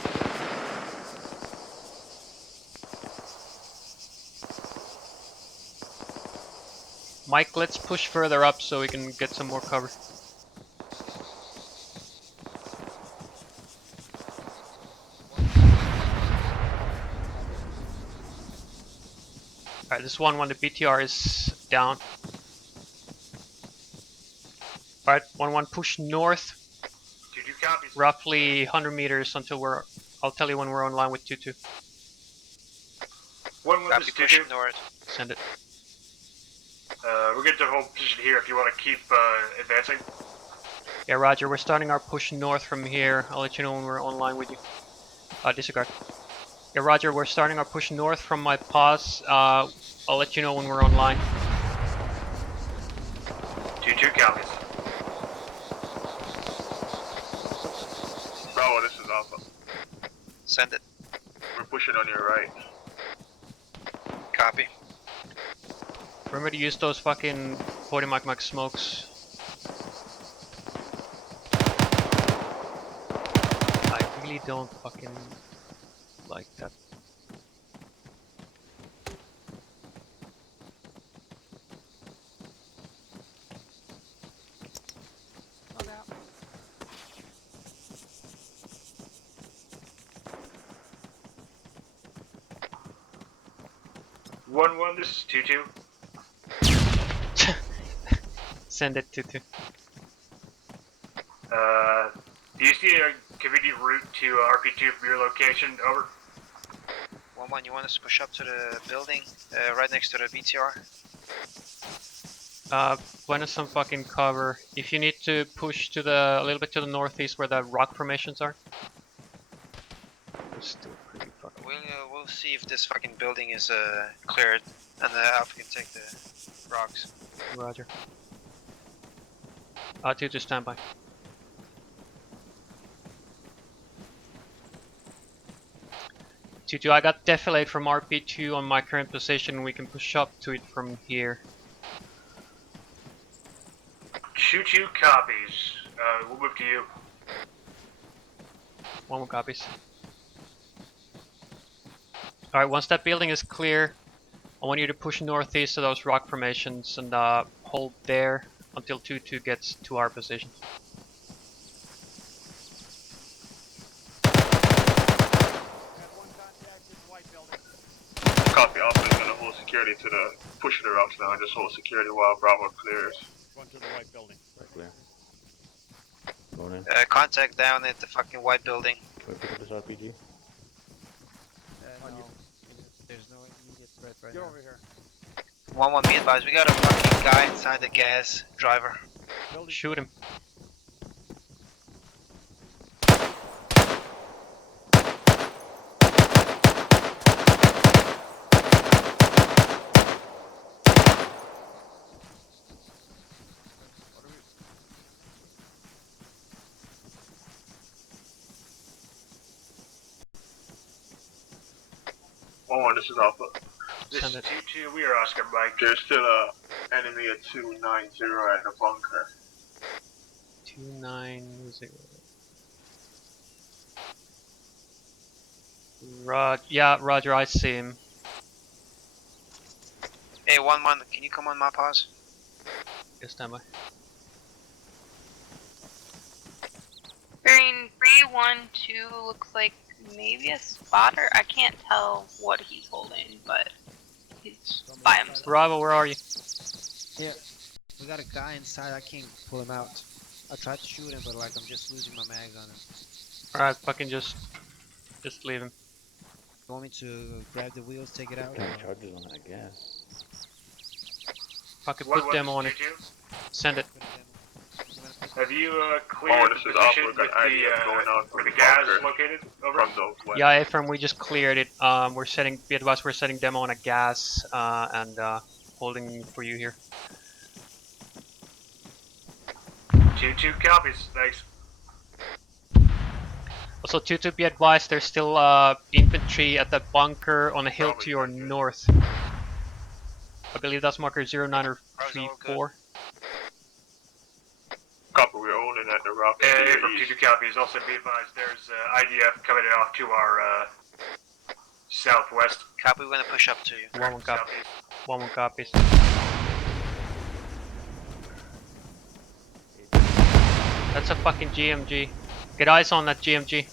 Mike, let's push further up so we can get some more cover. Alright, this one when the BTR is down. Alright, 1-1 push north. 2-2 copies. Roughly 100 meters until we're... I'll tell you when we're online with 2-2. 1-1, Copy, this is push 2-2. north. Send it. We're good to hold position here if you want to keep advancing. Yeah, Roger, we're starting our push north from here. I'll let you know when we're online with you. Disregard. Yeah, Roger, we're starting our push north from my pause. I'll let you know when we're online. 2-2 copies. Bravo, this is Alpha. Send it. We're pushing on your right. Copy. Remember to use those fucking 40 mic smokes. I really don't fucking like that. Log out. One, this is 2-2. Send it to 2. Do you see a convenient route to RP2 from your location? Over. 1-1, you want us to push up to the building right next to the BTR? Find us some fucking cover. If you need to push to a little bit to the northeast where the rock formations are. It's still pretty fucking... We'll see if this fucking building is cleared, and Alpha can take the rocks. Roger. 2 to stand by. T2, I got defilade from RP2 on my current position. We can push up to it from here. 2-2 copies. We'll move to you. 1 copies. Alright, once that building is clear, I want you to push northeast to those rock formations and hold there until 2-2 gets to our position. Copy, Alpha is gonna hold security to the push of the rocks now and just hold security while Bravo clears. Run to the white building. Right clear. Going in. Contact down at the fucking white building. Can we pick up this RPG? No, there's no immediate threat right Get now. over here. 1-1, be advised, we got a fucking guy inside the gas driver. Building. Shoot him. Oh, this is Alpha. This Send is it. 2-2, we are Oscar Mike. There's still a enemy at 290 at the bunker. 290. Yeah, Roger, I see him. Hey, 1-1, can you come on my pause? Yes, stand by. Bearing 312 looks like maybe a spotter. I can't tell what he's holding, but he's by himself. Bravo, where are you? Yeah, we got a guy inside. I can't pull him out. I tried to shoot him, but like I'm just losing my mags on him. Alright, fucking just leave him. You want me to grab the wheels, take it out? 10 or- charges on that gas. Fucking What put demo on it. 2-2? Send it. Have you cleared this the is position Alpha, with got idea going on where from the gas bunker is located? Over. From the west. Yeah, Ephraim, we just cleared it. We're setting, be advised, we're setting demo on a gas and holding for you here. 2-2 copies, thanks. Also, 2-2, be advised, there's still infantry at that bunker on a hill to your north. I believe that's marker 0934. Copy, we're owning at the rock. Hey, from 2-2 copies. Also be advised, there's IDF coming off to our southwest. Copy, we're gonna push up to you. 1-1 copy. 1-1 copies. That's a fucking GMG. Get eyes on that GMG.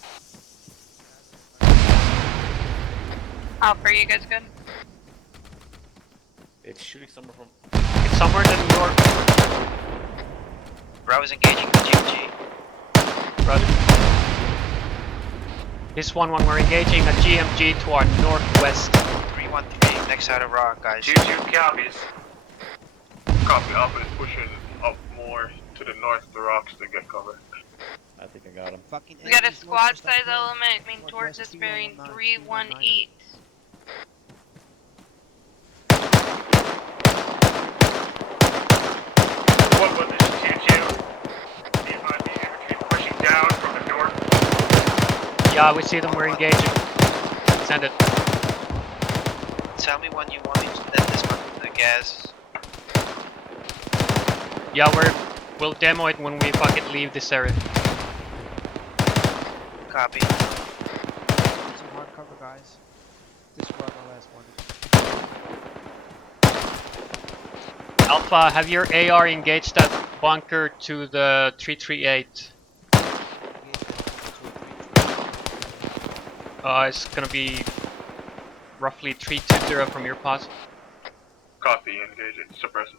Alpha, you guys good? It's shooting somewhere from. It's somewhere in the north. Bravo's engaging the GMG. Roger. This 1-1, we're engaging a GMG to our northwest. 313, next side of rock, guys. 2-2 copies. Copy, Alpha is pushing up more to the north of the rocks to get cover. I think I got him. Fucking We got a enemies squad northwest up size hill. element coming towards us Northwest bearing 319. 318. What was this 2-2? Be advised, the infantry pushing down from the north. Yeah, we see them, we're engaging. Send it. Tell me when you want me to let this one, the gas. Yeah, we'll demo it when we fucking leave this area. Copy. Some hard cover, guys. This was my last one. Alpha, have your AR engaged that bunker to the 338. It's gonna be roughly 320 from your pause. Copy, engage it, suppress it.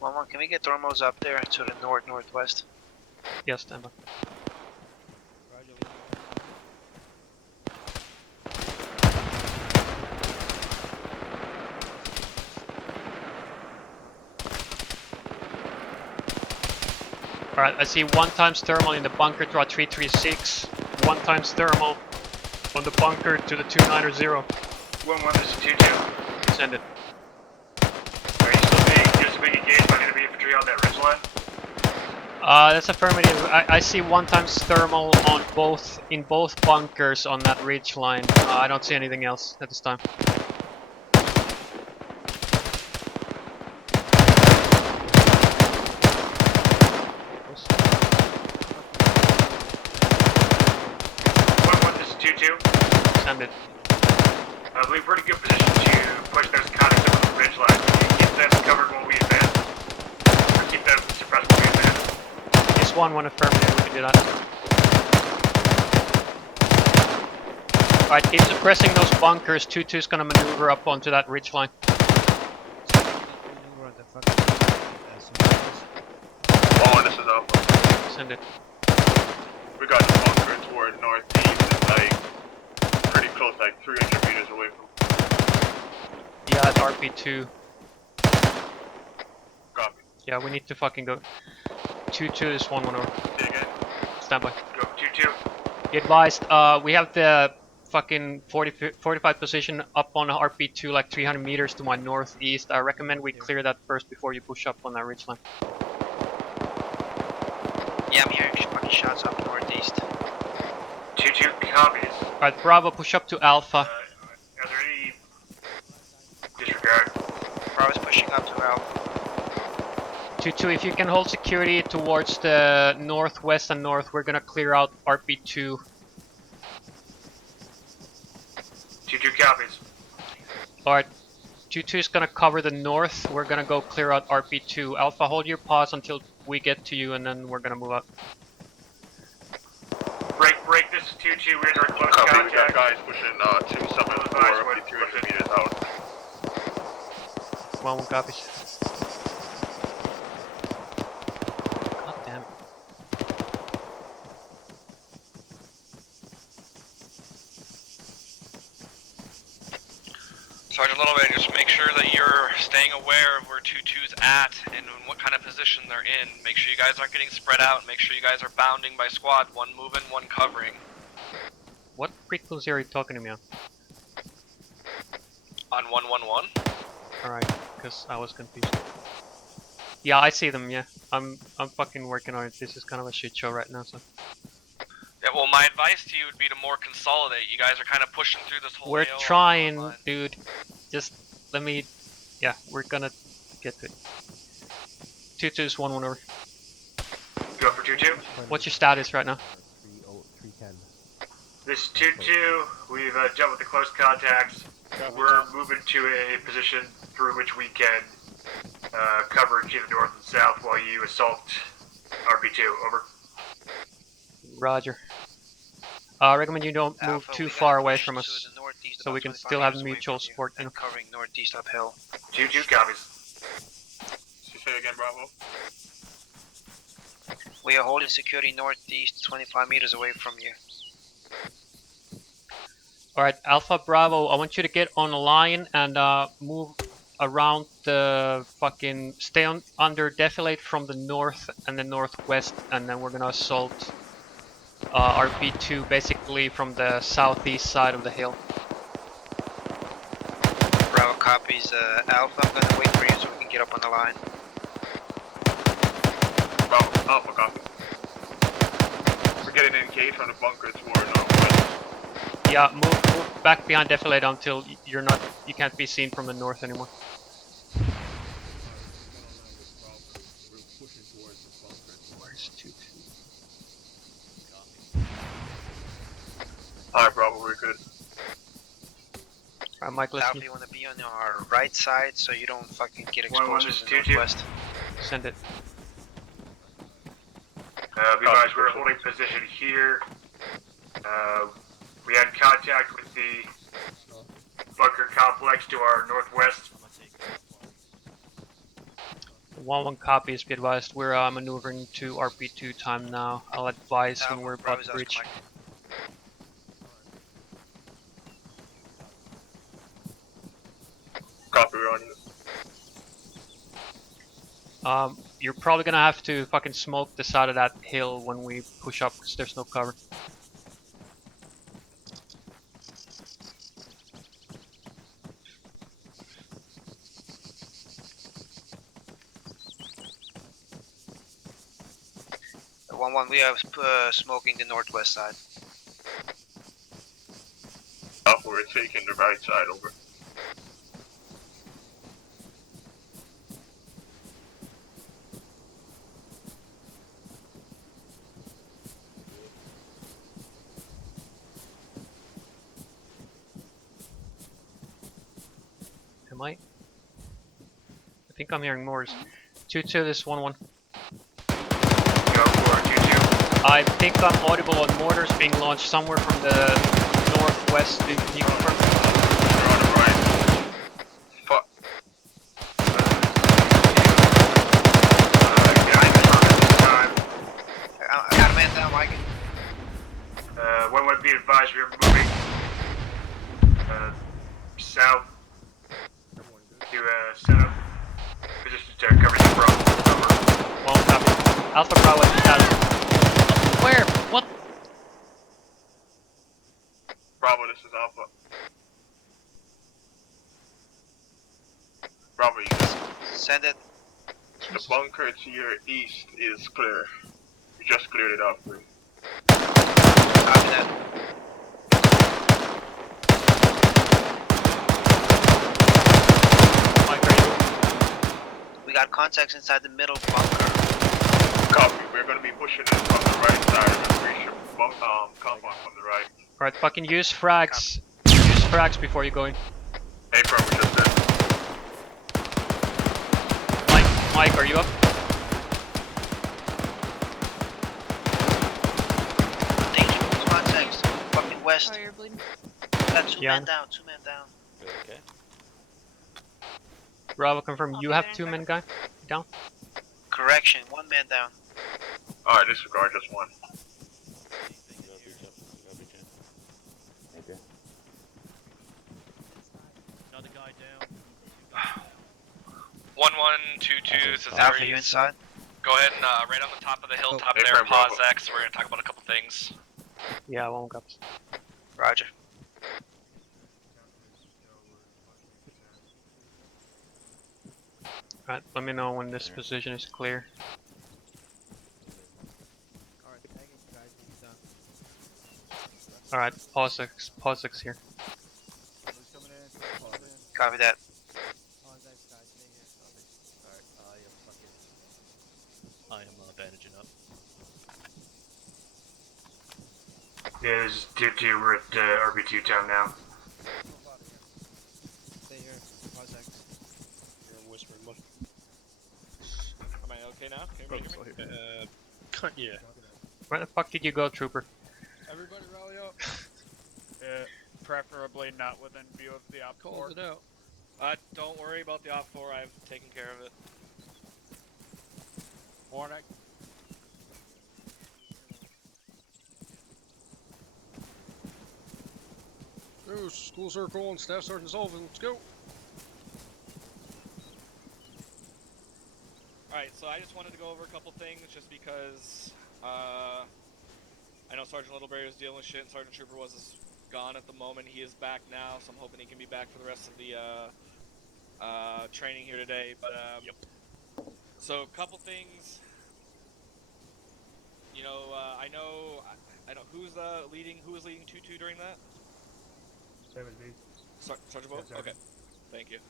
One, can we get thermals up there to the northwest? Yes, stand by. Alright, I see 1 times thermal in the bunker to our 336. 1 times thermal on the bunker to the 290. 1-1, this is 2-2. Send it. Are you still being engaged by enemy infantry on that ridge line? That's affirmative. I see 1 times thermal on in both bunkers on that ridge line. I don't see anything else at this time. This is 2-2. Send it. We're in pretty good position to push those contacts over the ridge line. Can you keep them covered when we advance? Or keep them suppressed when we advance? This 1-1 affirmative, we can do that. Alright, keep suppressing those bunkers. 2-2's gonna maneuver up onto that ridge line. Oh, this is Alpha. Send it. We got the bunker toward northeast, it's like pretty close, like 300 meters away from. Yeah, at RP2. Copy. Yeah, we need to fucking go. 2-2 is 1-1 over. Say again. Stand by. Go 2-2. Be advised, we have the fucking 45 position up on RP2 like 300 meters to my northeast. I recommend we clear that first before you push up on that ridgeline. Yeah, I'm hearing fucking shots up northeast. 2-2 copies. Alright, Bravo, push up to Alpha. Are there any disregard? Bravo's pushing up to Alpha. 2-2, if you can hold security towards the northwest and north, we're gonna clear out RP2. 2-2 copies. Alright, 2-2 is gonna cover the north, we're gonna go clear out RP2. Alpha, hold your pause until we get to you and then we're gonna move up. Break, this is 2-2, we're under close Copy, contact. we got guys pushing 274, roughly 300 meters out. 1 copies. God damn it. Sergeant Littleman, just make sure that you're staying aware of where 2-2's at and what kind of position they're in. Make sure you guys aren't getting spread out. Make sure you guys are bounding by squad, one moving, one covering. What frequency are you talking to me on? On 111? Alright, because I was confused. Yeah, I see them, yeah. I'm fucking working on it. This is kind of a shit show right now, so. Yeah, well, my advice to you would be to more consolidate. You guys are kind of pushing through this whole We're AO trying, dude. Just let me. Yeah, we're gonna get to it. 2-2 is 1-1 over. Go for 2-2. What's your status right now? 310. This is 2-2, we've dealt with the close contacts. We're moving to a position through which we can cover to the north and south while you assault RP2. Over. Roger. I recommend you don't move Alpha, too far away from us, so we can still have mutual support. You know. Covering northeast uphill. 2-2 copies. Say again, Bravo. We are holding security northeast, 25 meters away from you. Alright, Alpha Bravo, I want you to get on a line and move around the fucking. Stay on under defilade from the north and the northwest, and then we're gonna assault RP2 basically from the southeast side of the hill. Bravo copies Alpha. I'm gonna wait for you so we can get up on the line. Bravo, Alpha copy. We're getting engaged from the bunker toward northwest. Yeah, move back behind defilade until you can't be seen from the north anymore. Where's 2-2? Alright, Bravo, we're good. Alright, Mike, Alpha, listen. you want to be on our right side so you don't fucking get exposed this to the is 2-2. northwest. Send it. Be advised, we're holding position here. We had contact with the bunker complex to our northwest. 1-1 copies, be advised. We're maneuvering to RP2 time now. I'll advise when we're about to breach. Copy, we're on you. You're probably gonna have to fucking smoke the side of that hill when we push up because there's no cover. We are smoking the northwest side. Alpha, we're taking the right side, over. Am I? I think I'm hearing Moore's. 2-2, this 1-1. I think I'm audible on mortars being launched somewhere from the northwest. Can you confirm? We're on the right. Fuck. Got a man down, Mike. 1-1, be advised, we're moving south to set up positions to cover the front. Over. 1 copy. Alpha Bravo status. Where? What? Bravo, this is Alpha. Bravo, you send it. The bunker to your east is clear. You're just cleared it out for you. Copy that. We got contacts inside the middle bunker. Copy. We're gonna be pushing it from the right side of the breach compound from the right. Alright, fucking use frags. Use frags before you go in. Affirm, we just did. Mike, are you up? Danger, contacts. Fucking west. Oh, you're bleeding. Got two Yeah. men down, 2 men down. Okay. Bravo, confirm. You have 2 men guy down. Correction, 1 man down. Alright, disregard, just one. Okay. Another guy down. 1122 to Alpha, you inside? Go ahead and right on the top of the hilltop Hey, there, Bravo. pause X. We're gonna talk about a couple things. Yeah, I won't go. Roger. Alright, let me know when this position is clear. Alright, tagging guys when he's done. Alright, pause X here. Copy that. Pause X guys, stay here. Alright, I am bandaging up. Yeah, this is 2-2, we're at RB2 town now. Stay here. Pause X. You're whispering, bud. Am I okay now? Can everybody hear me? Yeah. Where the fuck did you go, trooper? Everybody rally up. Preferably not within view of the op 4. Called it out. Don't worry about the op 4. I've taken care of it. Warnick. Yo, school circle and Staff Sergeant Sullivan, let's go. Alright, so I just wanted to go over a couple things just because I know Sergeant Littleberry was dealing with shit and Sergeant Trooper was gone at the moment. He is back now, so I'm hoping he can be back for the rest of the training here today. But Yep. So a couple things. You know, I know who was leading 2-2 during that? Same as me. Sergeant Bope? Yeah, Okay. Thank you.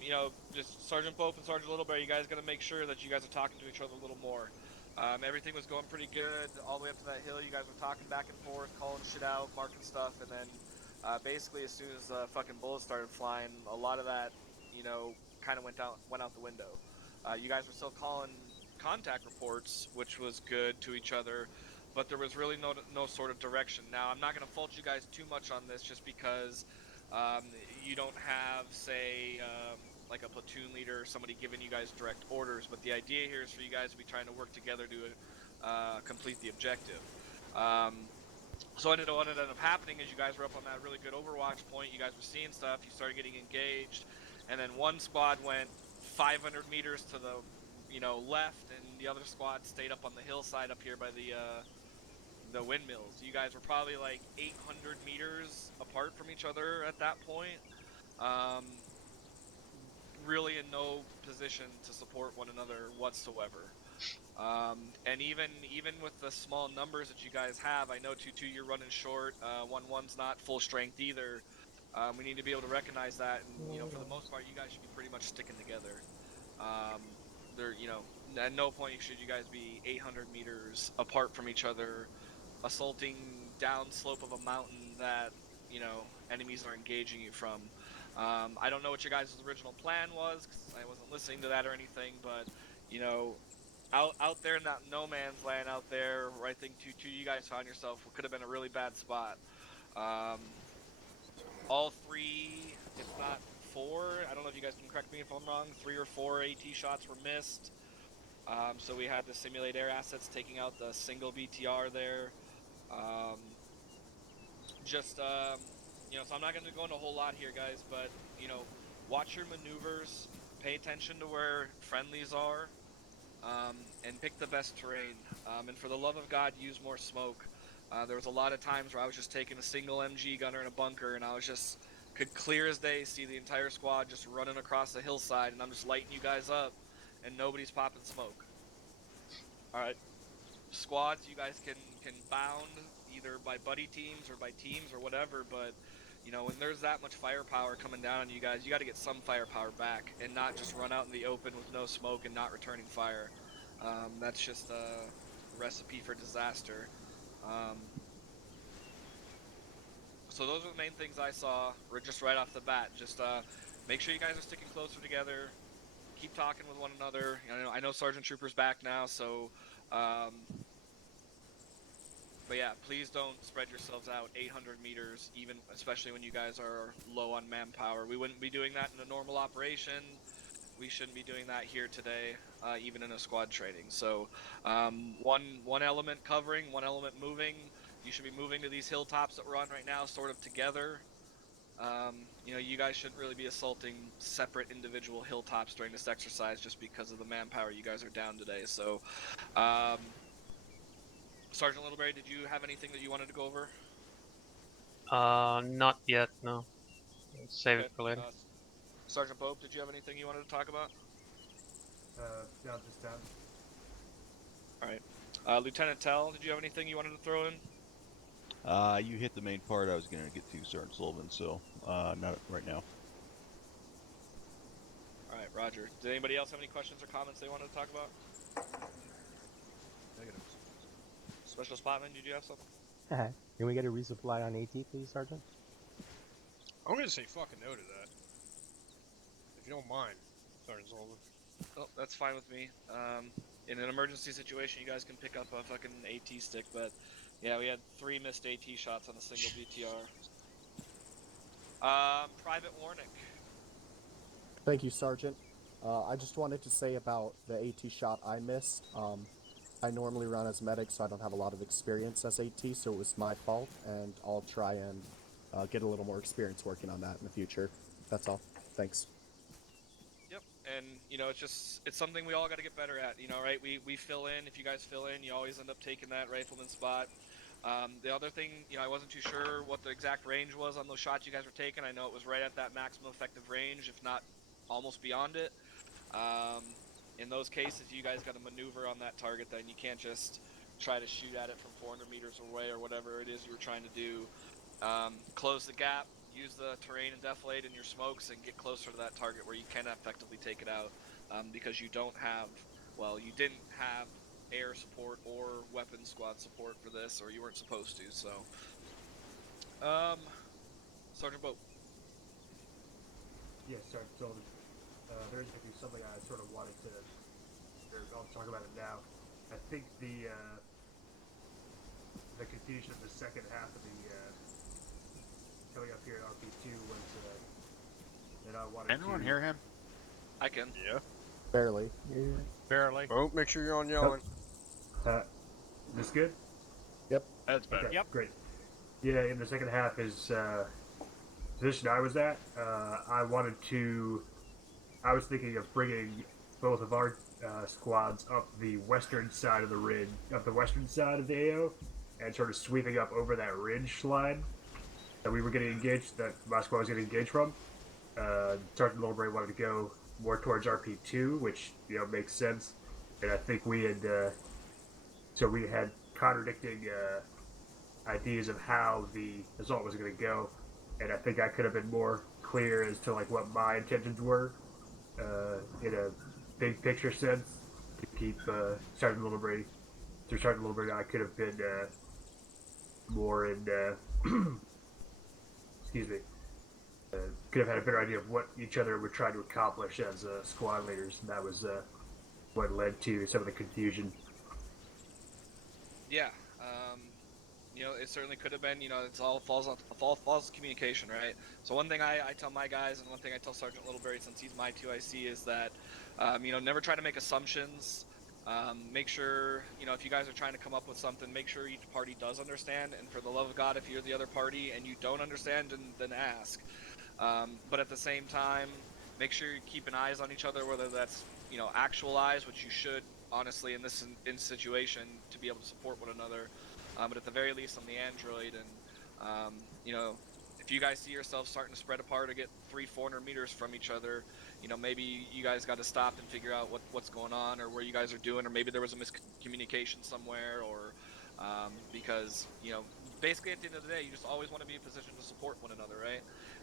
You know, just Sergeant Bope and Sergeant Littleberry, you guys gotta make sure that you guys are talking to each other a little more. Everything was going pretty good all the way up to that hill. You guys were talking back and forth, calling shit out, marking stuff, and then basically as soon as fucking bullets started flying, a lot of that, you know, kind of went out the window. You guys were still calling contact reports, which was good to each other, but there was really no sort of direction. Now, I'm not going to fault you guys too much on this just because you don't have, say, like a platoon leader or somebody giving you guys direct orders, but the idea here is for you guys to be trying to work together to complete the objective. So what ended up happening is you guys were up on that really good overwatch point, you guys were seeing stuff, you started getting engaged, and then one squad went 500 meters to the left, and the other squad stayed up on the hillside up here by the windmills. You guys were probably like 800 meters apart from each other at that point. Really in no position to support one another whatsoever. And even with the small numbers that you guys have, I know 2-2 you're running short, 1-1's not full strength either. We need to be able to recognize that, and for the most part, you guys should be pretty much sticking together. At no point should you guys be 800 meters apart from each other, assaulting down slope of a mountain that enemies are engaging you from. I don't know what your guys' original plan was, because I wasn't listening to that or anything, but out there in that no man's land out there, where I think 2-2 you guys found yourself, could have been a really bad spot. All 3, if not 4, I don't know if you guys can correct me if I'm wrong, 3 or 4 AT shots were missed. So we had to simulate air assets taking out the single BTR there. So I'm not going to go into a whole lot here, guys, but, watch your maneuvers, pay attention to where friendlies are, and pick the best terrain. And for the love of God, use more smoke. There was a lot of times where I was just taking a single MG gunner in a bunker, and I was just, could clear as day see the entire squad just running across the hillside, and I'm just lighting you guys up, and nobody's popping smoke. Alright. squads, you guys can bound either by buddy teams or by teams or whatever, but you know, when there's that much firepower coming down on you guys, you got to get some firepower back and not just run out in the open with no smoke and not returning fire. That's just a recipe for disaster. So those are the main things I saw. Just right off the bat. Just make sure you guys are sticking closer together. Keep talking with one another. I know Sergeant Trooper's back now, so. But yeah, please don't spread yourselves out 800 meters, even especially when you guys are low on manpower. We wouldn't be doing that in a normal operation. We shouldn't be doing that here today, even in a squad training. So one element covering, one element moving. You should be moving to these hilltops that we're on right now, sort of together. You guys shouldn't really be assaulting separate individual hilltops during this exercise just because of the manpower you guys are down today. So, Sergeant Littleberry, did you have anything that you wanted to go over? Not yet, no. Let's save it for later. Sergeant Pope, did you have anything you wanted to talk about? No, just down. Alright. Lieutenant Tell, did you have anything you wanted to throw in? You hit the main part I was going to get to, Sergeant Sullivan, so not right now. Alright, Roger. Did anybody else have any questions or comments they wanted to talk about? Negative. Special Spotman, did you have something? Can we get a resupply on AT, please, Sergeant? I'm gonna say fucking no to that. If you don't mind, Sergeant Sullivan. Oh, that's fine with me. In an emergency situation, you guys can pick up a fucking AT stick, but yeah, we had 3 missed AT shots on a single BTR. Private Warnick. Thank you, Sergeant. I just wanted to say about the AT shot I missed. I normally run as medic, so I don't have a lot of experience as AT, so it was my fault, and I'll try and get a little more experience working on that in the future. That's all. Thanks. Yep, and it's something we all got to get better at. Right? We fill in. If you guys fill in, you always end up taking that rifleman spot. The other thing, I wasn't too sure what the exact range was on those shots you guys were taking. I know it was right at that maximum effective range, if not almost beyond it. In those cases, you guys got to maneuver on that target. Then you can't just try to shoot at it from 400 meters away or whatever it is you were trying to do. Close the gap, use the terrain and deflate in your smokes, and get closer to that target where you can effectively take it out. Because you didn't have air support or weapon squad support for this, or you weren't supposed to. So, Sergeant Boat. Yes, Sergeant Sullivan. There's actually something I sort of wanted to. I'll talk about it now. I think the confusion of the second half of the coming up here at RP2 was that I wanted Anyone to. hear him? I can. Yeah. Barely. Barely. Oh, make sure you're on yelling. This good? Yep. That's better. Okay, yep. Great. Yeah, in the second half is position I was at. I was thinking of bringing both of our squads up the western side of the ridge, up the western side of the AO, and sort of sweeping up over that ridge line that we were getting engaged, that my squad was getting engaged from. Sergeant Littleberry wanted to go more towards RP2, which makes sense, and I think we had contradicting ideas of how the assault was going to go, and I think I could have been more clear as to what my intentions were in a big picture sense to keep Sergeant Littleberry. Through Sergeant Littleberry, I could have been more in. Excuse me. Could have had a better idea of what each other were trying to accomplish as squad leaders, and that was what led to some of the confusion. Yeah, it certainly could have been. It's all falls on communication, right? So one thing I tell my guys, and one thing I tell Sergeant Littleberry, since he's my 2IC, is that never try to make assumptions. Make sure if you guys are trying to come up with something, make sure each party does understand. And for the love of God, if you're the other party and you don't understand, then ask. But at the same time, make sure you're keeping eyes on each other, whether that's actual eyes, which you should honestly in this situation to be able to support one another. But at the very least on the Android, and if if you guys see yourselves starting to spread apart or get 300-400 meters from each other, you know, maybe you guys got to stop and figure out what's going on or where you guys are doing, or maybe there was a miscommunication somewhere, or because, you know, basically at the end of the day, you just always want to be in position to support one another, right?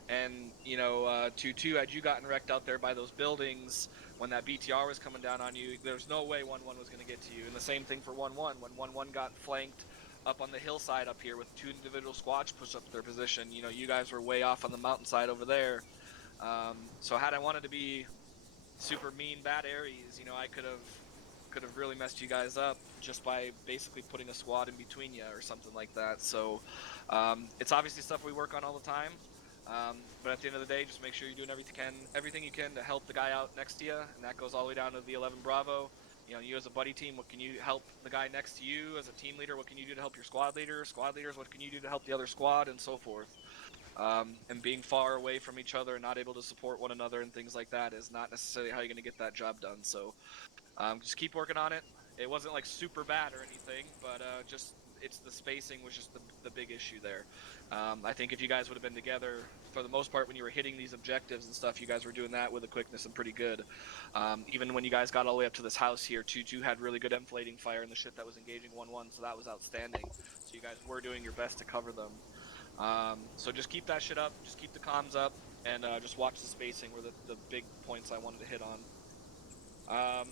And, you know, 2-2, had you gotten wrecked out there by those buildings when that BTR was coming down on you, there's no way 1-1 was going to get to you. And the same thing for 1-1. When 1-1 got flanked up on the hillside up here with 2 individual squads pushed up their position, you know, you guys were way off on the mountainside over there. So had I wanted to be super mean bad Aries, you know, I could have really messed you guys up just by basically putting a squad in between you or something like that. So it's obviously stuff we work on all the time, but at the end of the day, just make sure you're doing everything you can to help the guy out next to you, and that goes all the way down to the 11 Bravo. You know, you as a buddy team, what can you help the guy next to you? As a team leader, what can you do to help your squad leader? Squad leaders, what can you do to help the other squad, and so forth. And being far away from each other and not able to support one another and things like that is not necessarily how you're going to get that job done. So just keep working on it. It wasn't like super bad or anything, but just it's the spacing was just the big issue there. I think if you guys would have been together for the most part when you were hitting these objectives and stuff, you guys were doing that with a quickness and pretty good. Even when you guys got all the way up to this house here, 2-2 had really good enflating fire and the shit that was engaging 1-1, so that was outstanding. So you guys were doing your best to cover them. So just keep that shit up, just keep the comms up, and just watch the spacing were the big points I wanted to hit on.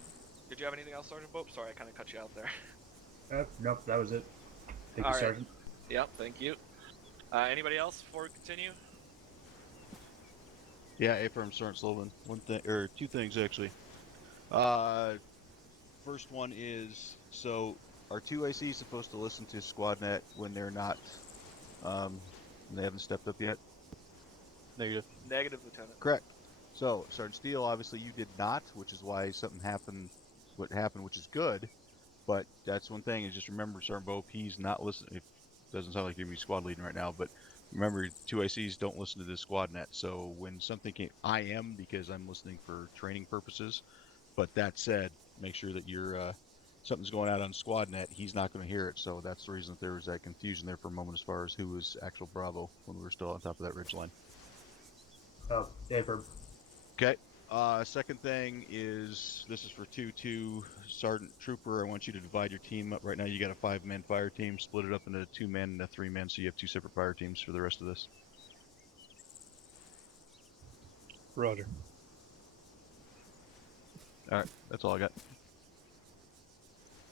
Did you have anything else, Sergeant Bope? Sorry, I kind of cut you out there. Nope, that was it. Thank All you, right. Sergeant. Yep, thank you. Anybody else before we continue? Yeah, A-Firm Sergeant Sullivan. Two things actually. First one is, so are 2ICs supposed to listen to SquadNet when they're not, when they haven't stepped up yet? Negative. Negative, Lieutenant. Correct. So, Sergeant Steele, obviously you did not, which is why something happened, what happened, which is good. But that's one thing, is just remember, Sergeant Bope, he's not listening. It doesn't sound like you're going to be squad leading right now, but remember, 2ICs don't listen to this squad net. So when something came, I am, because I'm listening for training purposes. But that said, make sure that you're, something's going out on squad net, he's not going to hear it. So that's the reason that there was that confusion there for a moment as far as who was actual Bravo when we were still on top of that ridge line. A-Firm. Okay. Second thing is, this is for 2-2 Sergeant Trooper. I want you to divide your team up. Right now you got a 5-man fire team. Split it up into 2-man and a 3-man, so you have 2 separate fire teams for the rest of this. Roger. Alright, that's all I got.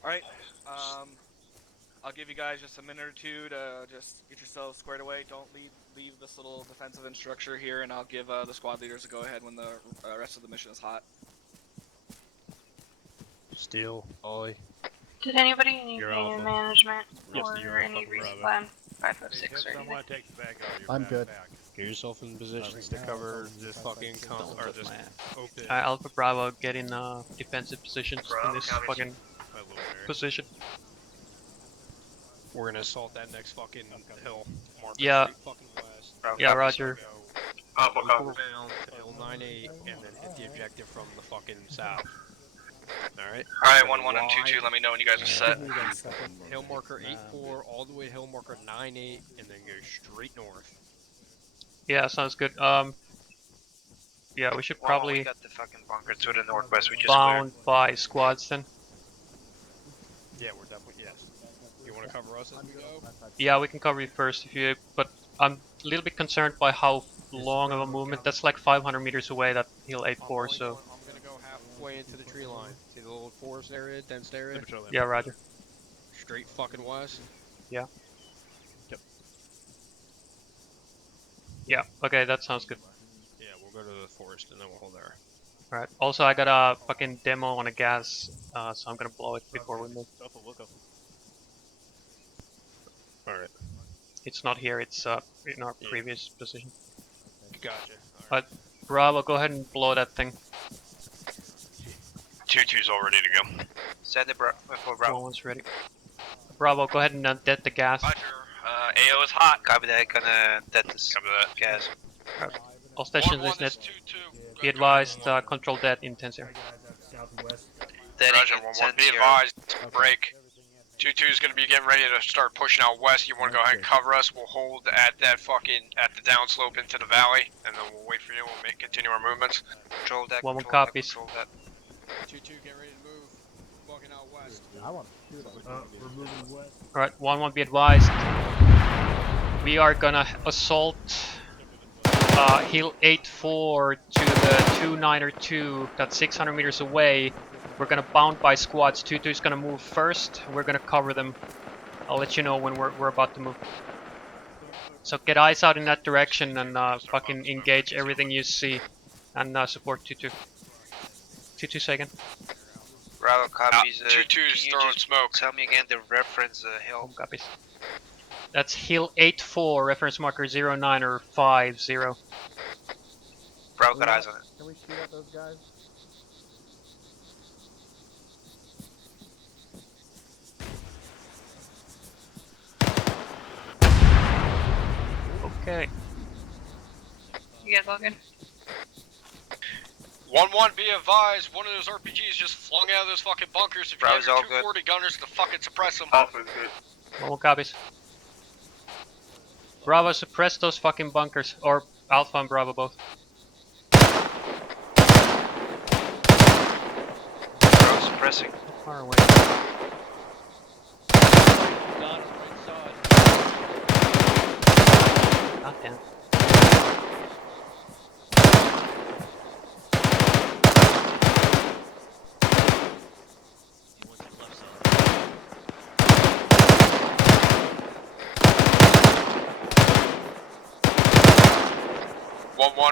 Alright, I'll give you guys just a minute or two to just get yourselves squared away. Don't leave this little defensive structure here, and I'll give the squad leaders a go-ahead when the rest of the mission is hot. Steel, Ollie. Did anybody need You're any Alpha. management Yes, or you're any Alpha, Bravo. respawn 556 or anything? Someone take the bag out of your I'm good. Get yourself in positions to cover this fucking or this open. Alpha Bravo, get in defensive positions Bravo, in this copy. fucking position. We're gonna assault that next fucking hill. Marker Yeah. straight fucking west. Yeah, Roger. Alpha, Go copy. around to Hill 98 and then hit the objective from the fucking south. Alright? Alright, 1-1 and 2-2, let me know when you guys are set. Hill marker 8-4 all the way to hill marker 9-8 and then go straight north. Yeah, sounds good. Yeah, we should Well, probably we got the fucking bunker to the northwest. We just bound by squads then. Yeah, we're definitely, yes. You wanna cover us as we go? Yeah, we can cover you first if you, but I'm a little bit concerned by how long of a movement. That's like 500 meters away, that hill 8-4, so. I'm gonna go halfway into the tree line. See the little forest area, dense area? Yeah, Roger. Straight fucking west. Yeah. Yep. Yeah, okay, that sounds good. Yeah, we'll go to the forest and then we'll hold there. Alright, also I got a fucking demo on a gas, so I'm gonna blow it before we move. Alright. It's not here, it's in our previous position. Gotcha. But Bravo, go ahead and blow that thing. 2-2's all ready to go. Send it for Bravo. One's ready. Bravo, go ahead and dead the gas. Roger. AO is hot. Copy that. Gonna dead this gas. All stations is net. Be advised, control dead in 10 0. South and west. Dead Roger, in 1-1. 10 Be 0. advised, break. 2-2 is going to be getting ready to start pushing out west. You want to go ahead and cover us? We'll hold at that at the downslope into the valley, and then we'll wait for you. We'll continue our movements. Control that. One Control copies. That, control that. 2-2, get ready to move. Bugging out west. I want to shoot him. We're moving west. Alright, 1-1 be advised. We are gonna assault Hill 8-4 to the 292, that's 600 meters away. We're gonna bound by squads. 2-2 is gonna move first. We're gonna cover them. I'll let you know when we're about to move. So get eyes out in that direction and fucking engage everything you see. And support 2-2. 2-2 second. Bravo copies. 2-2 is throwing smoke. Tell me again the reference hill. Copies. That's Hill 8-4, reference marker 09 or 50. Bravo, got eyes on it. Can we shoot at those guys? Okay. You guys all good? 1-1, be advised, one of those RPGs just flung out of those fucking bunkers. If you have your 240 gunners to fucking suppress them. Alpha is good. One copies. Bravo, suppress those fucking bunkers. Or Alpha and Bravo both. Bravo suppressing. Far away. God damn.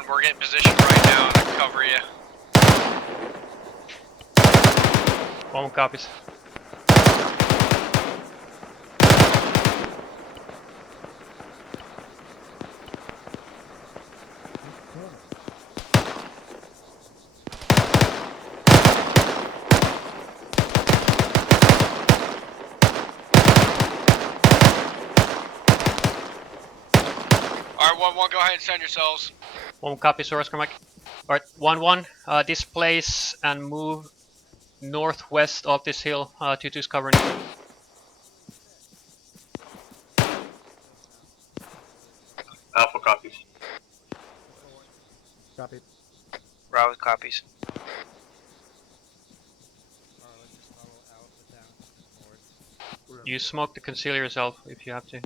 We're getting positioned right now and I can cover you. 1 copies. Alright, 1-1, go ahead and send yourselves. 1 copy, Soros Cormac. Alright, 1-1, displace and move northwest of this hill. 2-2 is covering. Alpha copies. Copy. Bravo copies. You smoke to conceal yourself if you have to.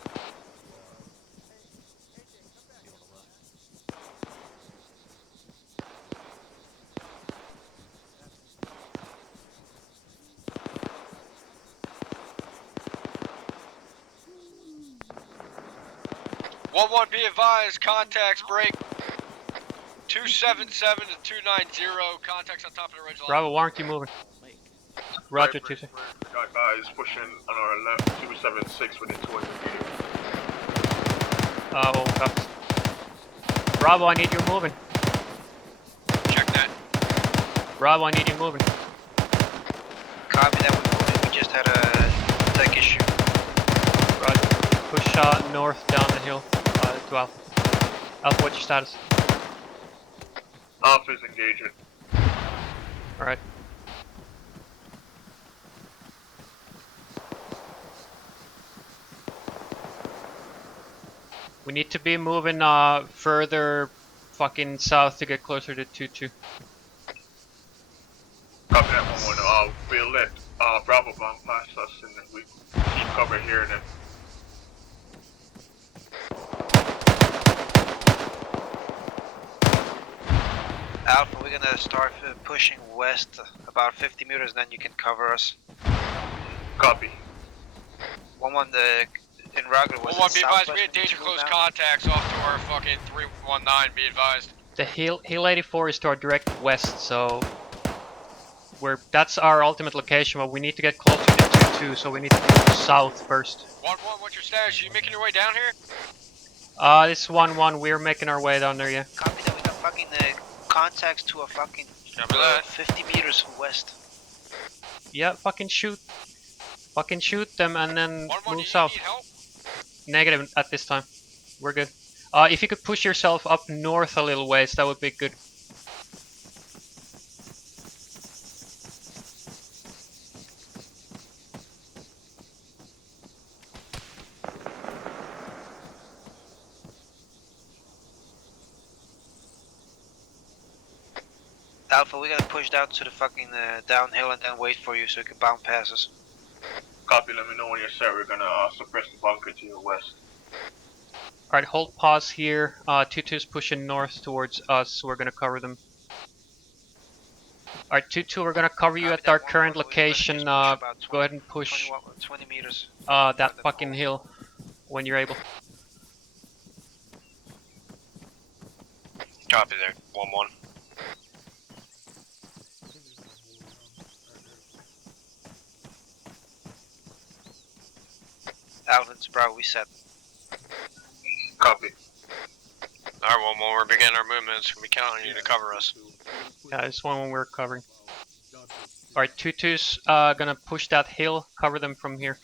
Be advised, contacts break 277 to 290. Contacts on top of the ridge line. Bravo, why aren't you moving? Roger, 2-2. We got guys pushing on our left, 276 within 200 meters. Well, copies. Bravo, I need you moving. Check that. Bravo, I need you moving. Copy that, we're moving. We just had a tech issue. Roger. Push north down the hill to Alpha. Alpha, what's your status? Alpha is engaging. Alright. We need to be moving further fucking south to get closer to 2-2. Copy that 1-1. We'll let Bravo bomb past us and then we keep cover here and then. Alpha, we're gonna start pushing west about 50 meters, then you can cover us. Copy. 1-1, in Raga was 1-1, be advised, we had danger close contacts off to our fucking 319, be advised. The hill 84 is to our direct west, so that's our ultimate location, but we need to get closer to 2-2, so we need to move south first. 1-1, what's your status? Are you making your way down here? This is 1-1, we're making our way down there, yeah. Copy that, we got fucking contacts to a fucking 50 meters west. Yeah, fucking shoot. Fucking shoot them and then move south. Negative at this time. We're good. If you could push yourself up north a little ways, that would be good. Alpha, we're gonna push down to the fucking downhill and then wait for you so you can bound past us. Copy, let me know when you're set. We're gonna suppress the bunker to your west. Alright, hold pause here. 2-2's pushing north towards us. We're gonna cover them. Alright, 2-2, we're gonna cover you at our current location. Go ahead and push 20 meters. that fucking hill when you're able. Copy there. 1-1. Alvin's bro, we set. Copy. Alright, 1-1, we're beginning our movements. We count on you to cover us. Yeah, this one we're covering. Alright, 2-2's gonna push that hill, cover them from here.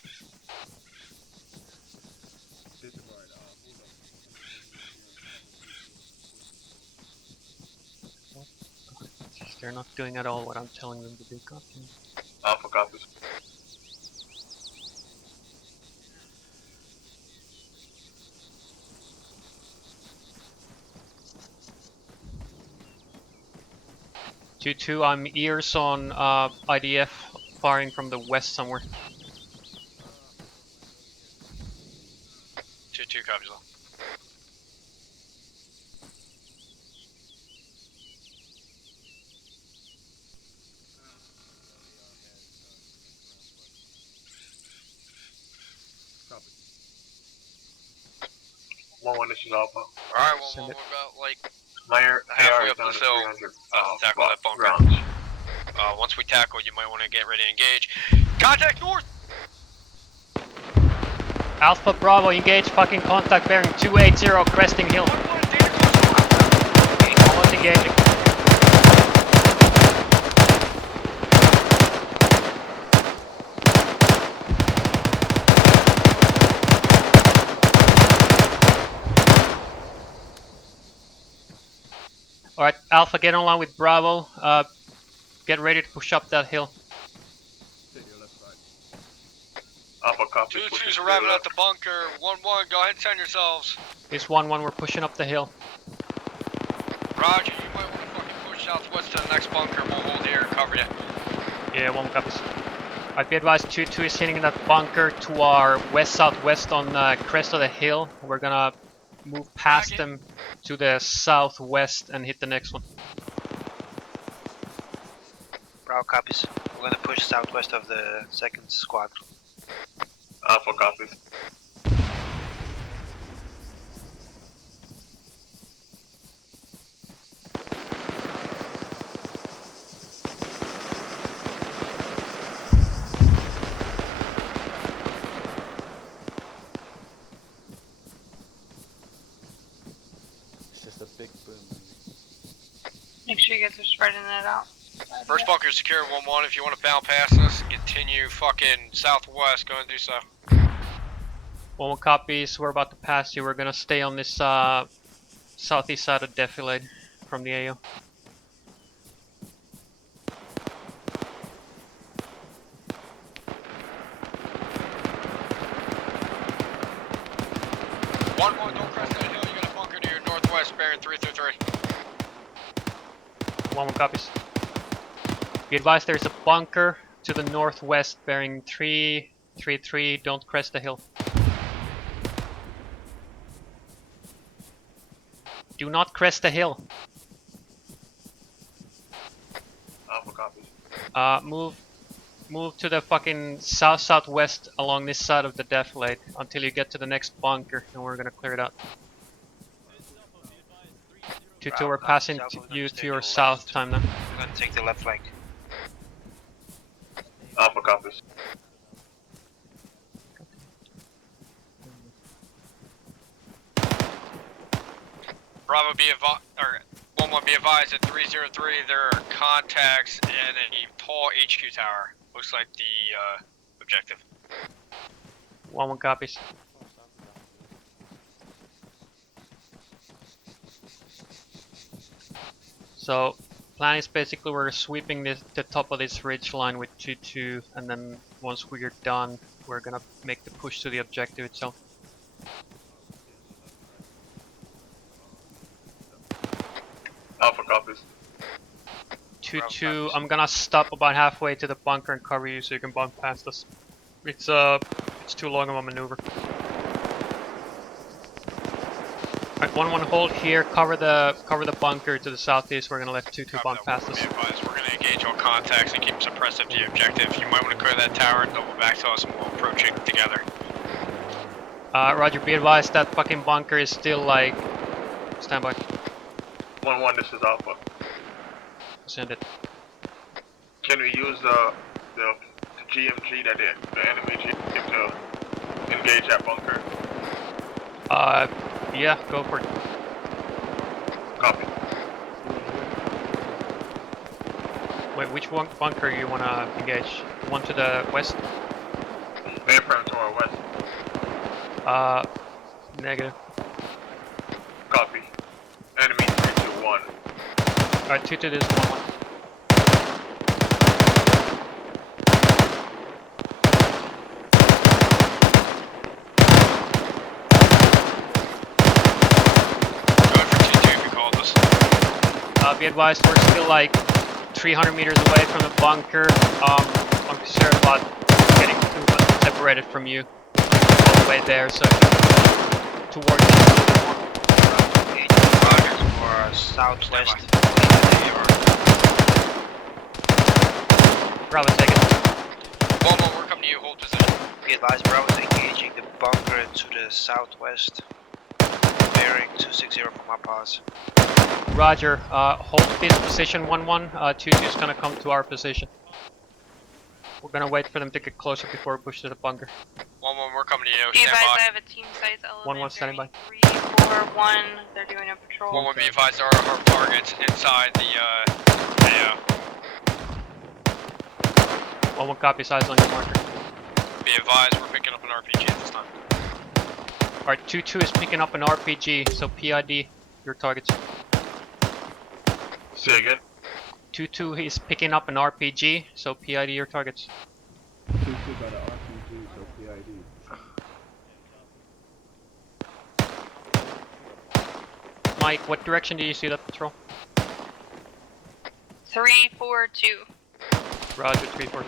They're not doing at all what I'm telling them to do. Copy. Alpha copies. Two, I'm ears on IDF firing from the west somewhere. 2-2 copies though. One, this is Alpha. Alright, 1-1, we're about like Halfway up the hill. Tackle that bunker. Rounds. Once we tackle, you might want to get ready to engage. Contact north! Alpha Bravo, engage fucking contact bearing 280, cresting hill. Almost engaging. Alright, Alpha, get online with Bravo. Get ready to push up that hill. Alpha copy. 2-2's arriving at the bunker. 1-1, go ahead and send yourselves. It's 1-1, we're pushing up the hill. Roger, you might want to fucking push southwest to the next bunker. We'll hold here and cover you. Yeah, 1 copies. I'd be advised 2-2 is hitting that bunker to our west-southwest on the crest of the hill. We're gonna move past them to the southwest and hit the next one. Bravo copies. We're gonna push southwest of the second squad. Alpha copies. It's just a big boom. Make sure you guys are spreading it out. First bunker secure 1-1. If you want to bound past us, continue fucking southwest. Go and do so. 1 copies, we're about to pass you. We're gonna stay on this southeast side of defilade from the AO. One, don't crest that hill. You got a bunker to your northwest, bearing 333. 1 copies. Be advised there's a bunker to the northwest bearing 333. Don't crest the hill. Do not crest the hill. Alpha copies. Move to the fucking south-southwest along this side of the defilade until you get to the next bunker, and we're gonna clear it out. 2-2, we're passing you to your south time now. We're gonna take the left flank. Alpha copies. Bravo be advised, or 1-1 be advised at 303. There are contacts in a tall HQ tower. Looks like the objective. 1 copies. So, plan is basically we're sweeping the top of this ridge line with 2-2, and then once we're done, we're gonna make the push to the objective itself. Alpha copies. 2-2, I'm gonna stop about halfway to the bunker and cover you so you can bump past us. It's too long of a maneuver. Alright, 1-1 hold here, cover the bunker to the southeast. We're gonna let 2-2 bump past us. Be advised, we're gonna engage all contacts and keep suppressive to the objective. You might want to clear that tower and double back to us and we'll approach it together. Roger, be advised that fucking bunker is still like... Stand by. 1-1, this is Alpha. Send it. Can we use the GMG that the enemy GMG to engage that bunker? Yeah, go for it. Copy. Wait, which one bunker you wanna engage? One to the west? Mainframe to our west. Negative. Copy. Enemy 321. Alright, 2 to this 1-1. Be advised, we're still like 300 meters away from the bunker. I'm concerned about getting separated from you all the way there, so towards for southwest. Bravo, take it. 1-1, we're coming to you, hold position. Be advised, Bravo's engaging the bunker to the southwest. Bearing 260 from our pass. Roger, hold this position 1-1, 2-2 is gonna come to our position. We're gonna wait for them to get closer before we push to the bunker. 1-1, we're coming to you, Be stand advised, by. I have a team size element. 1-1 standing by. 3-4-1, they're doing a patrol. 1-1, be advised, there are hard targets inside the AO. 1-1 copy, size on your marker. Be advised, we're picking up an RPG at this time. Alright, 2-2 is picking up an RPG, so PID, your targets. Say again? 2-2 is picking up an RPG, so PID your targets. 2-2 got an RPG, so PID. Mike, what direction do you see that patrol? 3-4-2. Roger, 3-4-2.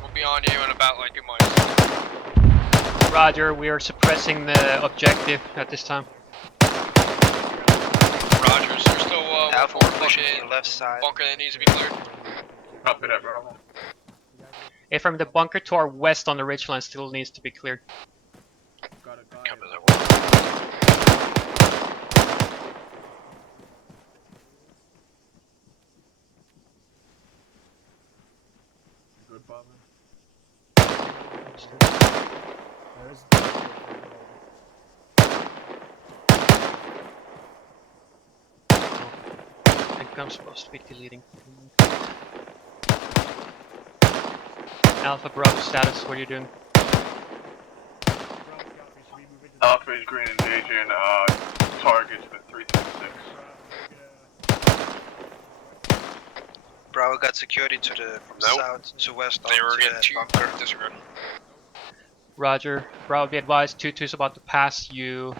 We'll be on you in about like 2 miles. Roger, we are suppressing the objective at this time. Rogers, there's still Alpha, one we're pushing fucking the left side. bunker that needs to be cleared. Copy that, Bravo. Hey, from the bunker to our west on the ridgeline still needs to be cleared. Copy that one. Good, Bob. I think I'm supposed to be deleting. Alpha Bravo status, what are you doing? Alpha is green engaging targets with 326. Bravo got security to the from south to west. They were getting to bunker. Disregard. Roger. Bravo, be advised, 2-2 is about to pass you,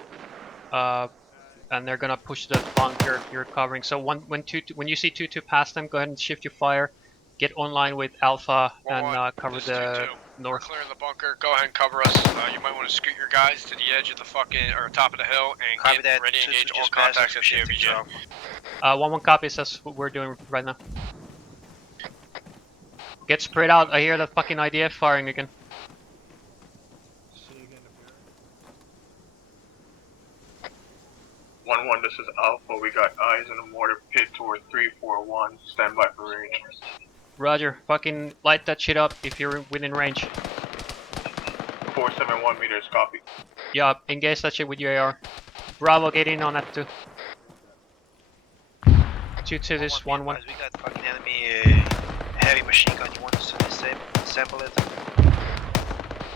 and they're gonna push the bunker you're covering. So when you see 2-2 pass them, go ahead and shift your fire, get online with Alpha, and cover the north. We're clearing the bunker. Go ahead and cover us. You might want to scoot your guys to the edge of the fucking or top of the hill and Copy get that. ready to Two- engage two all just passed contacts us, at the shifting OBJ. south. 1-1 copies, that's what we're doing right now. Get spread out. I hear the fucking IDF firing again. 1-1, this is Alpha. We got eyes in a mortar pit toward 341. Stand by for range. Roger. Fucking light that shit up if you're within range. 471 meters, copy. Yeah, engage that shit with your AR. Bravo, get in on that too. 2-2 this 1-1. We got fucking enemy heavy machine gun. You want us to disable it?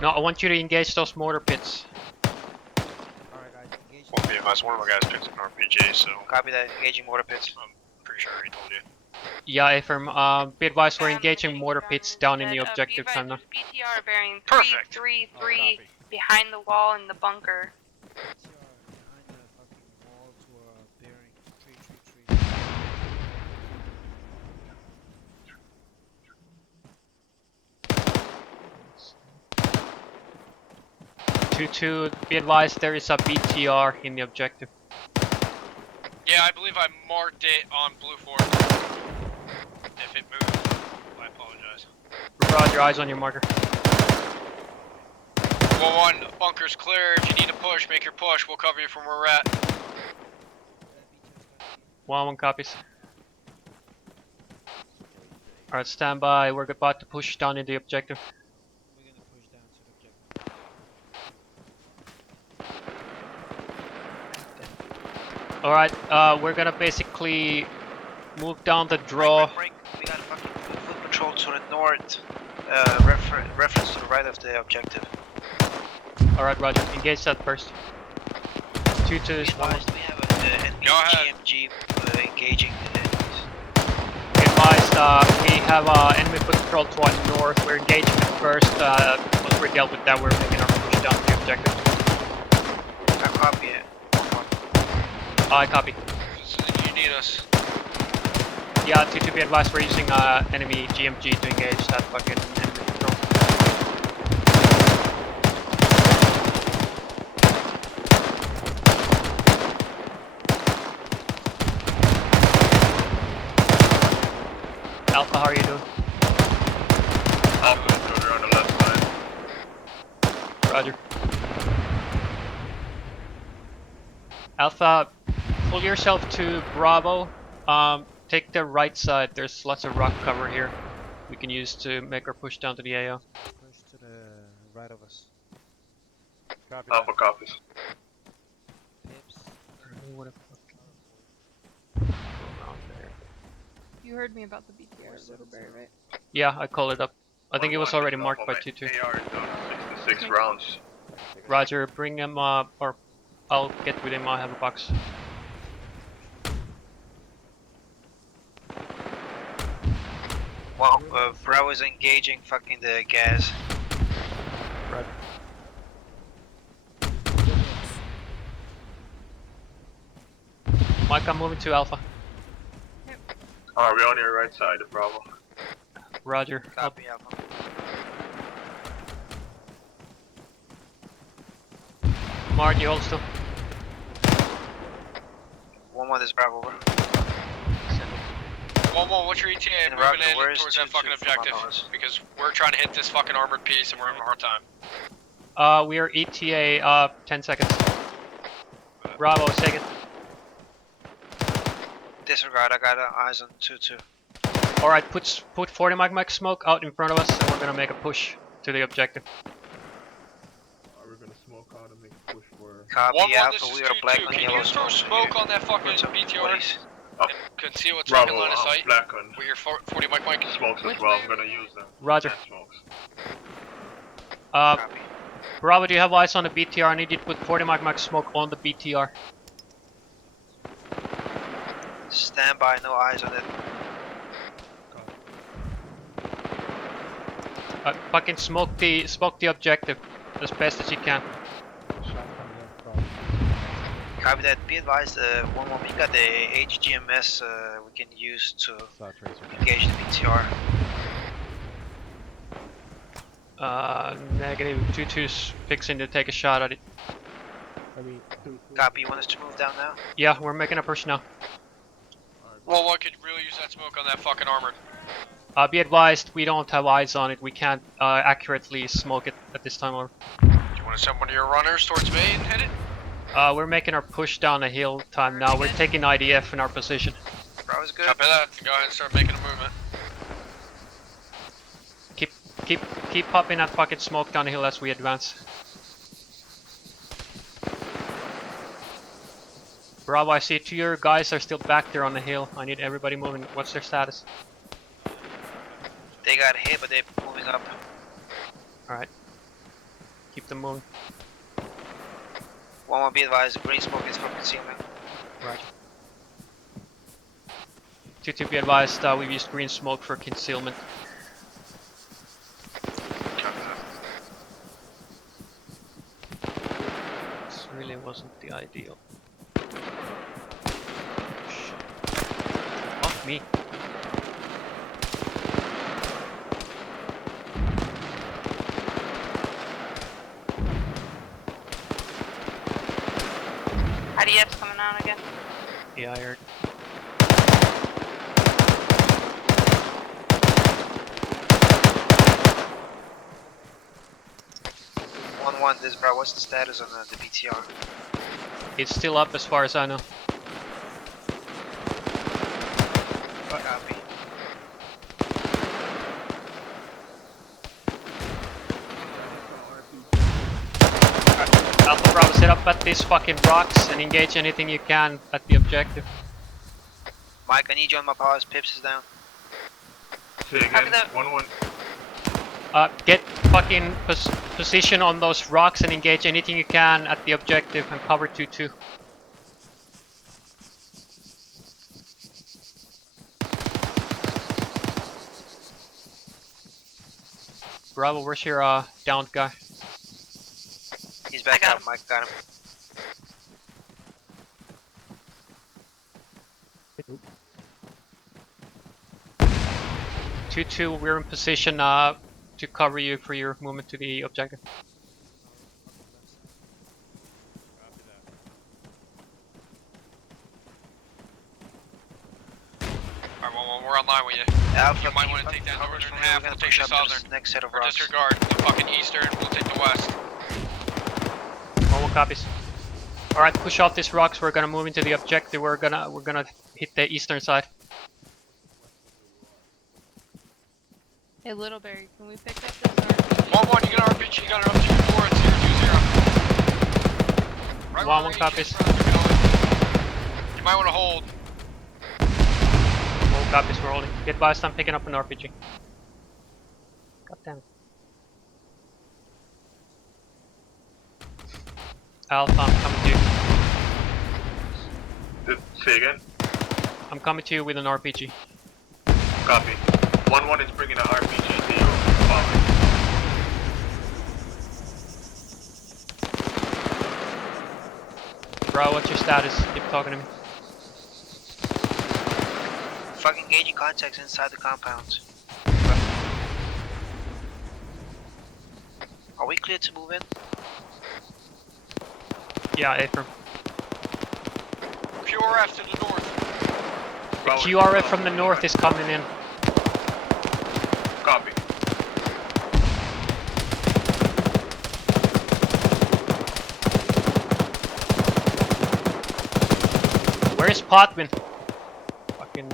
No, I want you to engage those mortar pits. Well, be advised, one of our guys picked up an RPG, so Copy that. Engaging mortar pits. I'm pretty sure he told you. Yeah, Affirm. Be advised, we're engaging mortar pits down in the objective time now. BTR bearing Perfect. 333 behind the wall in the bunker. Behind the fucking wall to bearing 333. 2-2, be advised there is a BTR in the objective. Yeah, I believe I marked it on Blue Fort. If it moved, I apologize. Roger, eyes on your marker. 1-1, bunker's clear. If you need to push, make your push. We'll cover you from where we're at. 1-1 copies. Alright, stand by. We're about to push down in the objective. We're gonna push down to the objective. Alright, we're gonna basically move down the draw. We got fucking foot patrol to the north. Reference to the right of the objective. Alright, Roger. Engage that first. 2-2 is 1. We have an GMG engaging the enemies. Be advised, we have enemy foot patrol to our north. We're engaging it first. Once we're dealt with that, we're making our push down to the objective. I copy it. I copy. You need us. Yeah, 2-2, be advised, we're using enemy GMG to engage that fucking enemy patrol. Alpha, how are you doing? Alpha intruder on the left side. Roger. Alpha, pull yourself to Bravo. Take the right side. There's lots of rock cover here we can use to make our push down to the AO. Push to the right of us. Copy. Alpha copies. Pips. What a You heard me about the BTR Little Bear, right? Yeah, I called it up. I think it was already marked by 2-2. AR is down to 66 rounds. Roger, bring him or I'll get with him. I have a box. Well, Bravo is engaging fucking the gas. Right. Mike, I'm moving to Alpha. Alright, we're on your right side of Bravo. Roger. Copy, Alpha. Mark, you hold still. 1-1 is Bravo, over. 1-1, what's your ETA? And Moving Roger, in where's towards that 2-2 fucking from objective. us? Because we're trying to hit this fucking armored piece and we're having a hard time. We are ETA 10 seconds. Bravo, second. Disregard, I got eyes on 2-2. Alright, put 40 magmax smoke out in front of us and we're gonna make a push to the objective. We're gonna smoke out and make a push for... Copy, 1-1, Alpha, this is we are black 2-2. on Can yellow. you throw smoke on that fucking BTR? And conceal its fucking line of sight? Black on With your 40 mic mic? smokes as well, I'm gonna use them. Roger. Smokes. Bravo, do you have eyes on the BTR? I need you to put 40 magmax smoke on the BTR. Stand by, no eyes on it. Fucking smoke the objective as best as you can. Copy that. Be advised, 1-1, we got the HGMS we can use to engage the BTR. Negative. 2-2's fixing to take a shot at it. Copy, you want us to move down now? Yeah, we're making a push now. 1-1, could really use that smoke on that fucking armored. Be advised, we don't have eyes on it. We can't accurately smoke it at this time. Over. Do you want to send one of your runners towards me and hit it? We're making our push down the hill time now. We're taking IDF in our position. Bravo's good. Copy that. Go ahead and start making a movement. Keep popping that fucking smoke down the hill as we advance. Bravo, I see 2 of your guys are still back there on the hill. I need everybody moving. What's their status? They got hit, but they're moving up. Alright. Keep them moving. 1-1, be advised, green smoke is for concealment. Roger. 2-2, be advised, we've used green smoke for concealment. wasn't the ideal. Shit. Fuck me. IDF's coming on again. Yeah, I heard. This bro, what's the status on the BTR? It's still up as far as I know. Copy. Alpha Bravo, set up at these fucking rocks and engage anything you can at the objective. Mike, I need you on my powers. Pips is down. Say again. 1-1. Get fucking position on those rocks and engage anything you can at the objective and cover 2-2. Bravo, where's your downed guy? He's back up, Mike. Got him. 2-2, we're in position to cover you for your movement to the objective. Alright, well, we're online with you. Alpha, You might want to take that northern half, we'll take the southern. Next set of Or rocks. disregard the fucking eastern, we'll take the west. One copies. Alright, push off these rocks, we're gonna move into the objective, we're gonna hit the eastern side. Hey, Little Berry, can we pick up this RPG? 1-1, you got an RPG, you got an RPG 4 at 020. Right 1-1 copies. You might want to hold. 1 copies, we're holding. Get advised, I'm picking up an RPG. God damn it. Alpha, I'm coming to you. Say again. I'm coming to you with an RPG. Copy. 1-1 is bringing an RPG to you. Bro, what's your status? Keep talking to me. Fucking engaging contacts inside the compound. Are we clear to move in? Yeah, Affirm. QRF to the north. The QRF from the north is coming in. Copy. Where's Potwin? Fucking.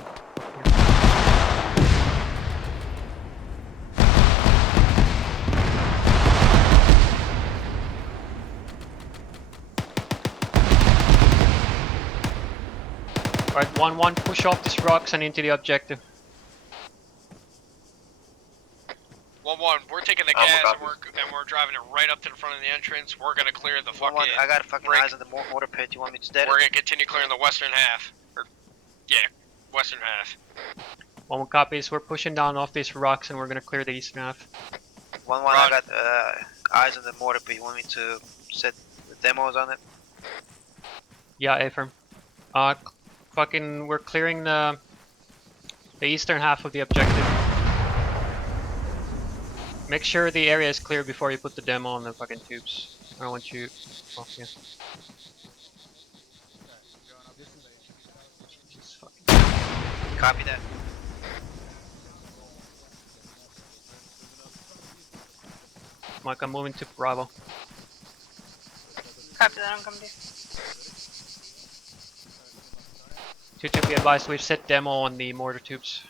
Alright, 1-1, push off these rocks and into the objective. 1-1, we're taking the gas and we're driving it right up to the front of the entrance. We're gonna clear the fucking. 1-1, I got fucking eyes on the water pit. You want me to dead We're it? gonna continue clearing the western half. Yeah, western half. 1-1 copies, we're pushing down off these rocks and we're gonna clear the eastern half. 1-1, I got eyes on the mortar pit. You want me to set the demos on it? Yeah, Affirm. Fucking, we're clearing the eastern half of the objective. Make sure the area is clear before you put the demo on the fucking tubes. I don't want you. Oh, yeah. Copy that. Mike, I'm moving to Bravo. Copy that, I'm coming to you. 2-2, be advised, we've set demo on the mortar tubes.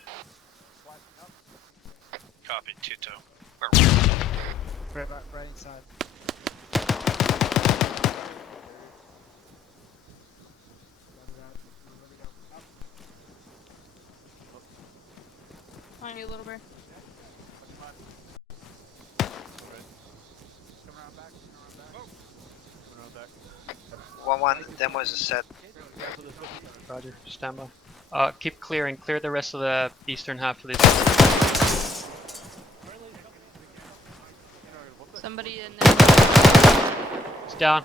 Copy, 2-2. Right inside. On you, Little Bear. 1-1, demo is set. Roger, stand by. Keep clearing, clear the rest of the eastern half of this. Somebody in there. It's down.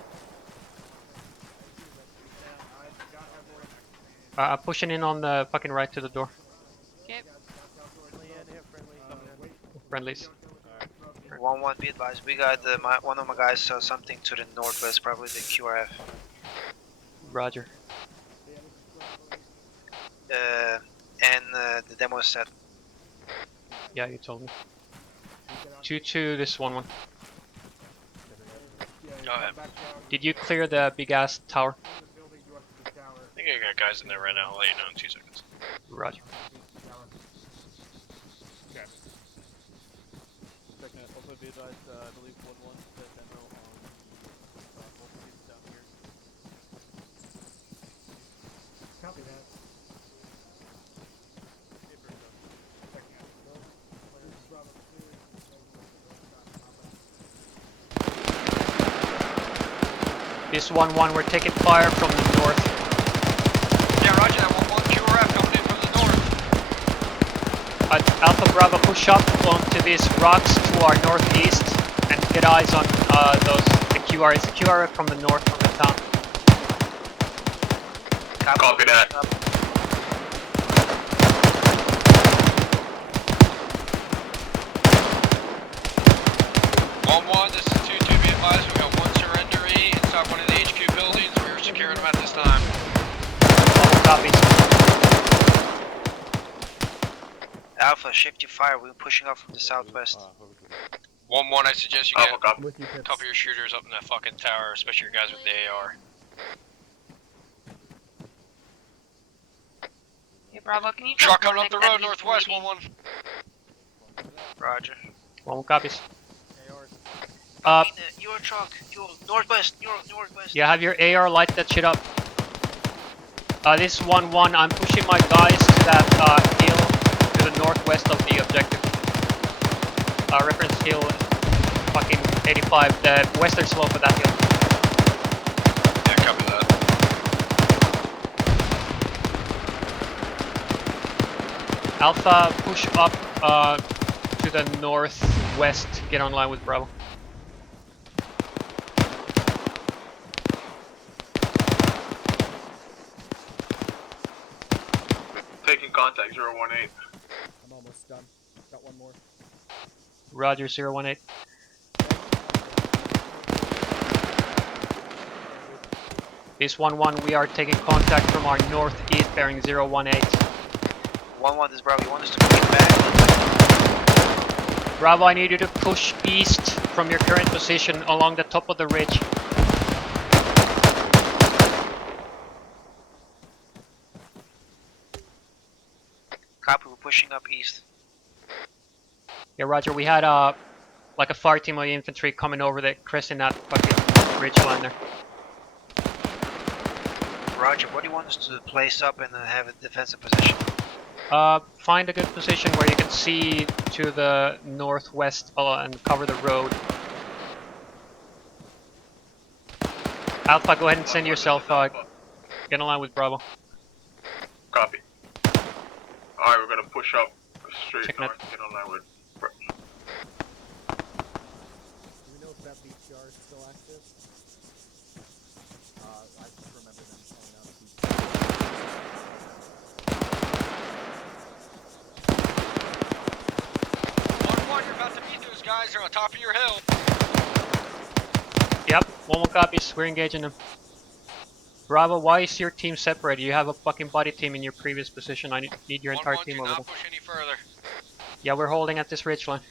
Pushing in on the fucking right to the door. Okay. Friendlies. 1-1, be advised. We got one of my guys saw something to the northwest, probably the QRF. Roger. And the demo is set. Yeah, you told me. 2-2, this is 1-1. Go ahead. Did you clear the big ass tower? I think I got guys in there right now. I'll let you know in 2 seconds. Roger. Okay. Second, also be advised, I believe 1-1 the demo on the voltage down here. Copy that. This 1-1, we're taking fire from the north. Yeah, roger that. 1-1 QRF coming in from the north. Alpha Bravo, push up onto these rocks to our northeast and get eyes on the QR. It's QR from the north from the town. Copy that. 1-1, this is 2-2, be advised. We got 1 surrenderee inside one of the HQ buildings. We are securing them at this time. Copy. Alpha, shift your fire. We're pushing up from the southwest. 1-1, I suggest you get a Copy. couple of your shooters up in that fucking tower, especially your guys with the AR. Hey, Bravo, can you Truck jump coming up the road northwest, 1-1. Roger. 1-1 copies. Your truck, your northwest, northwest. Yeah, have your AR light that shit up. This 1-1, I'm pushing my guys to that hill to the northwest of the objective. Reference hill, fucking 85, the western slope of that hill. Yeah, copy that. Alpha, push up to the northwest, get online with Bravo. Taking contact 018. I'm almost done. Got one more. Roger, 018. This 1-1, we are taking contact from our northeast bearing 018. 1-1, this is Bravo. You want us to push back? Bravo, I need you to push east from your current position along the top of the ridge. Copy, we're pushing up east. Yeah, Roger, we had like a fire team of infantry coming over the crest in that fucking ridge line there. Roger, what do you want us to place up and have a defensive position? Find a good position where you can see to the northwest and cover the road. Alpha, go ahead and send yourself, get in line with Bravo. Copy. Alright, we're gonna push up straight Check north and get online with. Do we know if that BTR is still active? I just remember them calling out BTR. 1-1, you're about to meet those guys. They're on top of your hill. Yep, 1-1 copies, we're engaging them. Bravo, why is your team separated? You have a fucking body team in your previous position. I need your entire team over there. Do not push any further. Yeah, we're holding at this ridge line.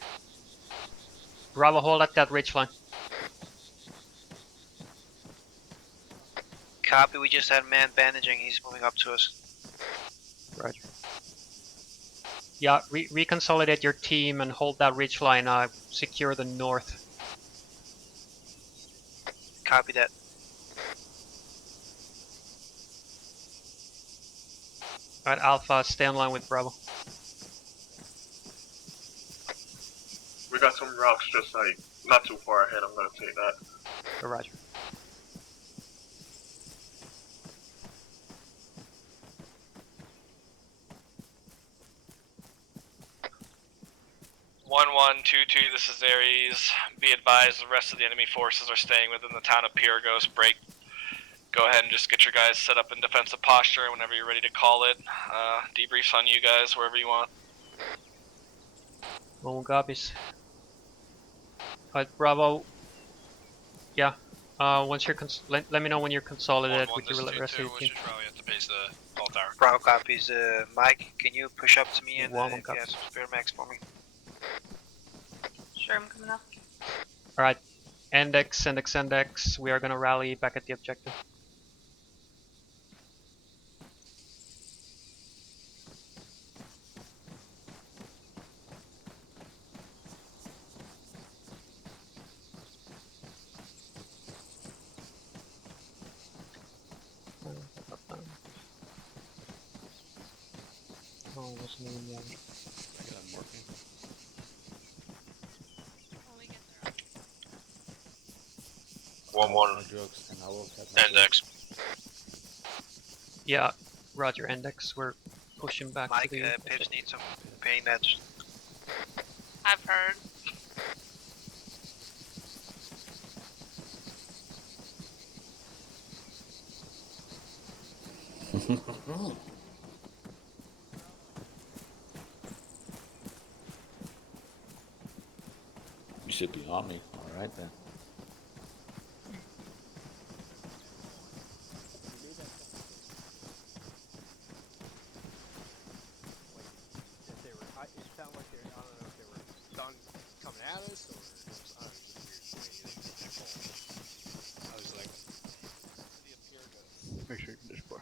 Bravo, hold at that ridge line. Copy, we just had a man bandaging. He's moving up to us. Roger. Yeah, reconsolidate your team and hold that ridge line. Secure the north. Copy that. Alright, Alpha, stay online with Bravo. We got some rocks just like not too far ahead. I'm gonna take that. Roger. One, 2-2, this is Ares. Be advised, the rest of the enemy forces are staying within the town of Pyrgos. go ahead and just get your guys set up in defensive posture, and whenever you're ready to call it, debriefs on you guys wherever you want. Well, copies. Alright, Bravo. Yeah. Once you're let me know when you're consolidated with your rest of the team. Probably have to base the ball tower. Bravo copies. Mike, can you push up to me and One if you have copies. some spare max for me? Sure, I'm coming up. Alright. Index. We are gonna rally back at the objective. Oh, it wasn't even one. I got him working. One. Jokes, and I will set Index. Yeah, Roger. Index. We're pushing back Mike, to the. Pips need some pain meds. I've heard. You should be on me. All right then. If they were, it sounded like they were, I don't know if they were done coming at us or it was, I don't know, just weird way they made that call. I was like, Make sure you can just pour.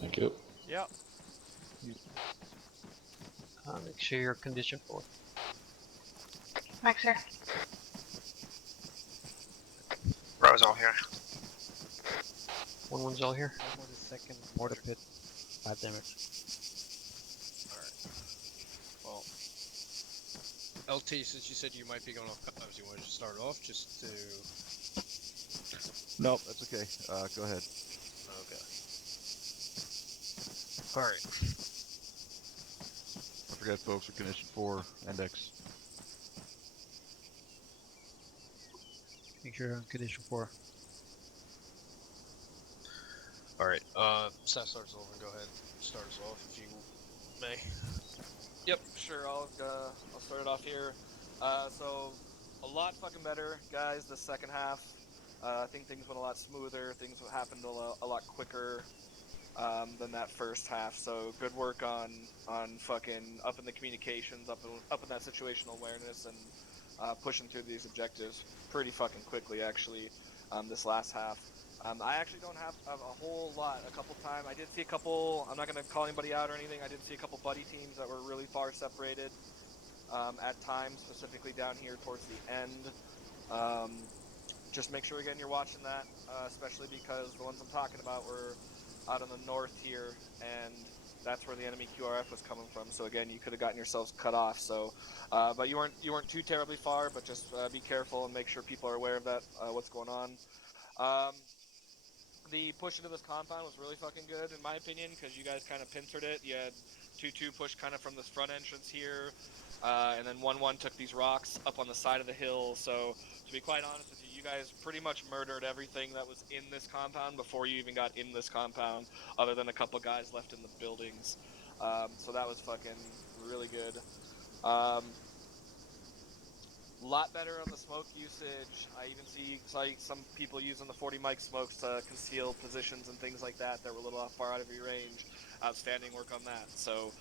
Thank you. yep. Make sure you're condition 4. Mike's here. Bravo's all here. 1-1's all here. One more the second mortar pit. 5 damage. Well, LT, since you said you might be going off cutoffs, you wanted to start off just to... Nope, that's okay. Go ahead. Okay. Alright. Don't forget, folks, we're condition 4, index. Make sure you're on condition 4. Alright, Seth starts over and go ahead. Start us off if you may. Yep, sure. I'll start it off here. So a lot fucking better, guys. The second half, I think things went a lot smoother. Things happened a lot quicker than that first half. So good work on fucking upping the communications, up in that situational awareness, and pushing through these objectives pretty fucking quickly. Actually, this last half. I actually don't have a whole lot. A couple times I did see a couple. I'm not gonna call anybody out or anything. I did see a couple buddy teams that were really far separated at times, specifically down here towards the end. Just make sure again you're watching that, especially because the ones I'm talking about were out on the north here, and that's where the enemy QRF was coming from. So again, you could have gotten yourselves cut off. So, but you weren't too terribly far. But just be careful and make sure people are aware of that. What's going on? The push into this compound was really fucking good, in my opinion, because you guys kind of pincered it. You had 2-2 push kind of from this front entrance here, and then 1-1 took these rocks up on the side of the hill. So, to be quite honest with you, you guys pretty much murdered everything that was in this compound before you even got in this compound, other than a couple guys left in the buildings. So that was fucking really good. Lot better on the smoke usage. I even saw some people using the 40 mic smokes to conceal positions and things like that were a little far out of your range. Outstanding work on that. So,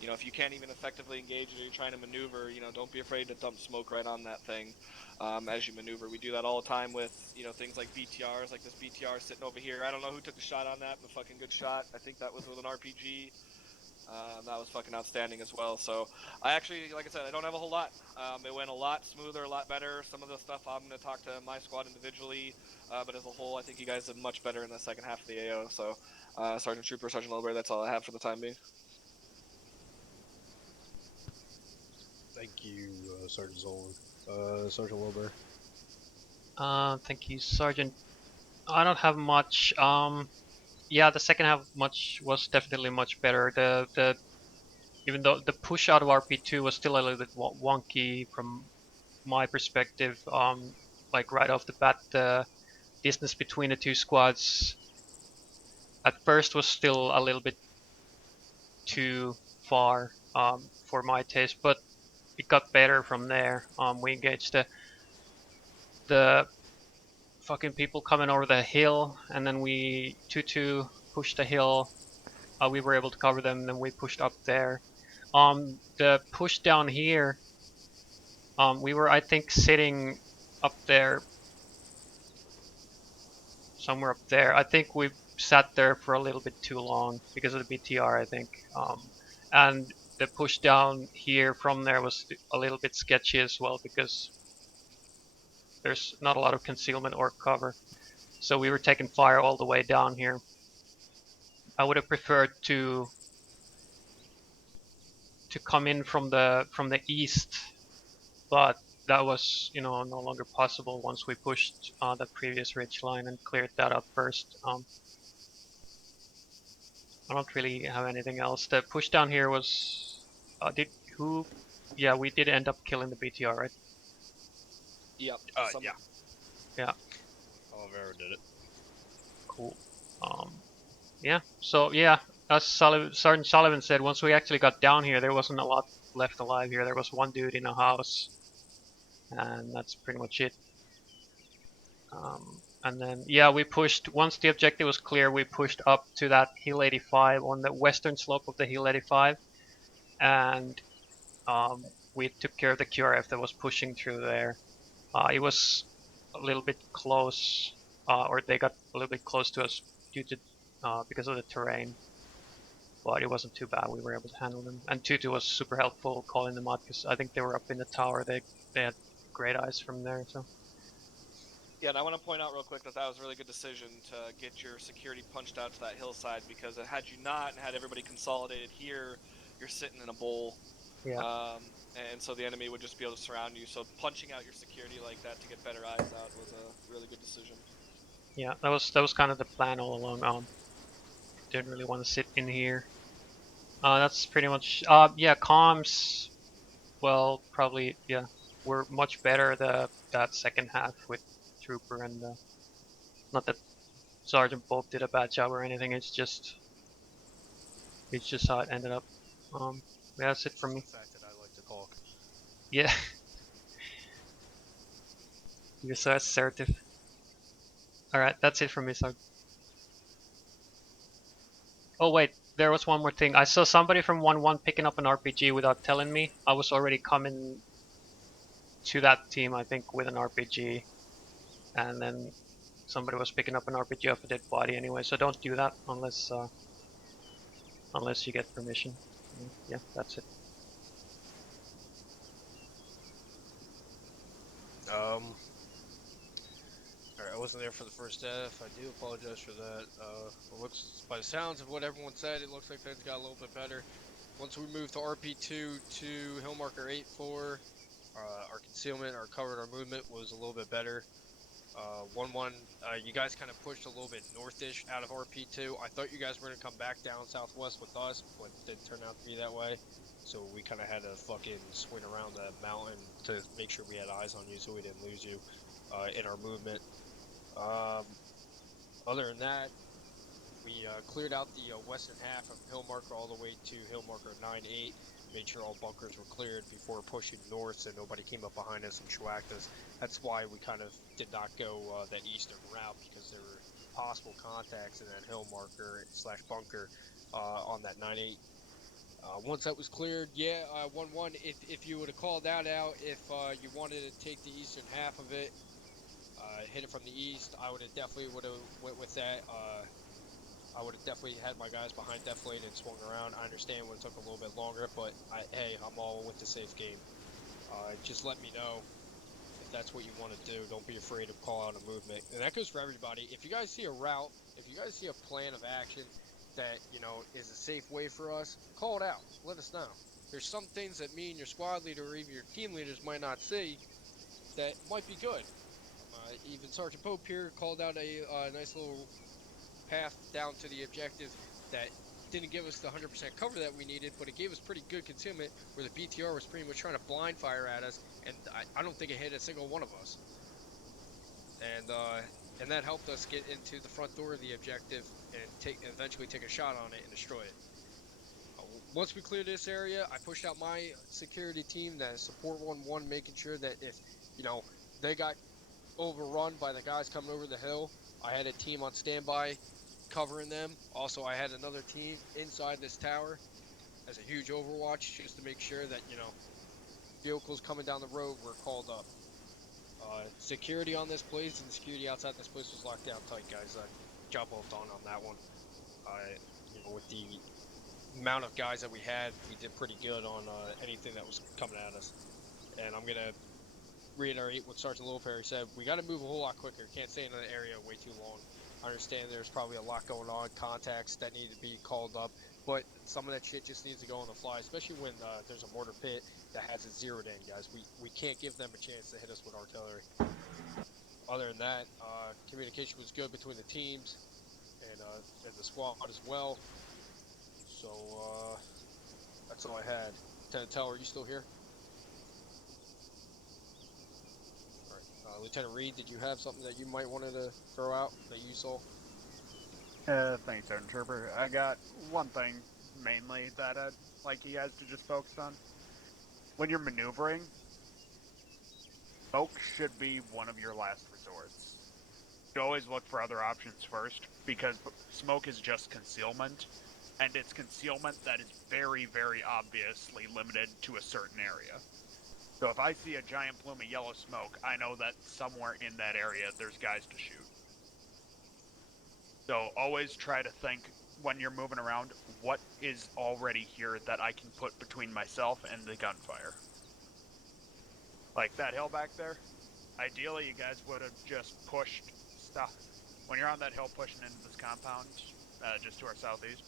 if you can't even effectively engage or you're trying to maneuver, don't be afraid to dump smoke right on that thing as you maneuver. We do that all the time with, things like BTRs, like this BTR sitting over here. I don't know who took the shot on that, but fucking good shot. I think that was with an RPG. That was fucking outstanding as well. So I actually, like I said, I don't have a whole lot. It went a lot smoother, a lot better. Some of the stuff I'm going to talk to my squad individually, but as a whole, I think you guys did much better in the second half of the AO. So Sergeant Trooper, Sergeant Lilbury, that's all I have for the time being. Thank you, Sergeant Zolan. Sergeant Wilbur. Thank you, Sergeant. I don't have much. Yeah, the second half was definitely much better. Even though the push out of RP2 was still a little bit wonky from my perspective, like right off the bat, the distance between the two squads at first was still a little bit too far for my taste, but it got better from there. We engaged the fucking people coming over the hill, and then we 2-2 pushed the hill. We were able to cover them, and then we pushed up there. The push down here, we were, I think, sitting up there, somewhere up there. I think we sat there for a little bit too long because of the BTR, I think. And the push down here from there was a little bit sketchy as well because there's not a lot of concealment or cover. So we were taking fire all the way down here. I would have preferred to come in from the east, but that was, you know, no longer possible once we pushed the previous ridge line and cleared that up first. I don't really have anything else. The push down here was yeah, we did end up killing the BTR, right? Yep. Yeah. Yeah. Oliveira did it. Cool. Yeah. So yeah, as Sergeant Sullivan said, once we actually got down here, there wasn't a lot left alive here. There was one dude in a house, and that's pretty much it. And then yeah, we pushed. Once the objective was clear, we pushed up to that hill 85 on the western slope of the hill 85, and we took care of the QRF that was pushing through there. It was a little bit close, or they got a little bit close to us due to because of the terrain, but it wasn't too bad. We were able to handle them, and Tutu was super helpful calling them out because I think they were up in the tower. They had great eyes from there. So Yeah, and I want to point out real quick that was a really good decision to get your security punched out to that hillside, because had you not and had everybody consolidated here, you're sitting in a bowl. Yeah. And so the enemy would just be able to surround you. So punching out your security like that to get better eyes out was a really good decision. yeah, that was kind of the plan all along. Didn't really want to sit in here. That's pretty much. Yeah, comms. Well, probably yeah. We're much better that second half with Trooper and not that Sergeant Bolt did a bad job or anything. It's just how it ended up. Yeah, that's it from me. The fact that I like to talk. Yeah. You're so assertive. Alright, that's it from me, Sergeant. Oh wait, there was one more thing. I saw somebody from 1-1 picking up an RPG without telling me. I was already coming to that team, I think, with an RPG. And then somebody was picking up an RPG off a dead body anyway, so don't do that unless you get permission. Yeah, that's it. Alright, I wasn't there for the first death. I do apologize for that. It looks, by the sounds of what everyone said, it looks like things got a little bit better. Once we moved to RP2 to hill marker 84, our concealment, our cover, and our movement was a little bit better. 1-1, you guys kind of pushed a little bit northish out of RP2. I thought you guys were going to come back down southwest with us, but it didn't turn out to be that way. So we kind of had to fucking swing around the mountain to make sure we had eyes on you so we didn't lose you in our movement. Other than that, we cleared out the western half of hill marker all the way to hill marker 9-8. Made sure all bunkers were cleared before pushing north so nobody came up behind us and shellacked us. That's why we kind of did not go that eastern route, because there were possible contacts in that hill marker / bunker on that 9-8. Once that was cleared, yeah, 1-1, if you would have called that out, if you wanted to take the eastern half of it, hit it from the east, I would have definitely went with that. I would have definitely had my guys behind Deathlane and swung around. I understand when it took a little bit longer, but hey, I'm all with the safe game. Just let me know if that's what you want to do. Don't be afraid to call out a movement. And that goes for everybody. If you guys see a route, if you guys see a plan of action that, you know, is a safe way for us, call it out. Let us know. There's some things that me and your squad leader or even your team leaders might not see that might be good. Even Sergeant Pope here called out a nice little path down to the objective that didn't give us the 100% cover that we needed, but it gave us pretty good concealment where the BTR was pretty much trying to blind fire at us, and I don't think it hit a single one of us. And that helped us get into the front door of the objective and eventually take a shot on it and destroy it. Once we cleared this area, I pushed out my security team, that support 1-1, making sure that if, they got overrun by the guys coming over the hill, I had a team on standby covering them. Also, I had another team inside this tower as a huge overwatch just to make sure that, vehicles coming down the road were called up. Security on this place and security outside this place was locked down tight, guys. Job well done on that one. With the amount of guys that we had, we did pretty good on anything that was coming at us. And I'm gonna reiterate what Sergeant Littleperry said. We got to move a whole lot quicker. Can't stay in an area way too long. I understand there's probably a lot going on, contacts that need to be called up, but some of that shit just needs to go on the fly, especially when there's a mortar pit that has it zeroed in, guys. We can't give them a chance to hit us with artillery. Other than that, communication was good between the teams and the squad as well. So that's all I had. Lieutenant Tell, are you still here? Lieutenant Reed, did you have something that you might wanted to throw out that you saw? Thanks, Sergeant Trooper. I got one thing mainly that I'd like you guys to just focus on. When you're maneuvering, smoke should be one of your last resorts. You always look for other options first, because smoke is just concealment, and it's concealment that is very, very obviously limited to a certain area. So if I see a giant plume of yellow smoke, I know that somewhere in that area there's guys to shoot. So always try to think, when you're moving around, what is already here that I can put between myself and the gunfire. Like that hill back there, ideally you guys would have just pushed stuff. When you're on that hill pushing into this compound, just to our southeast,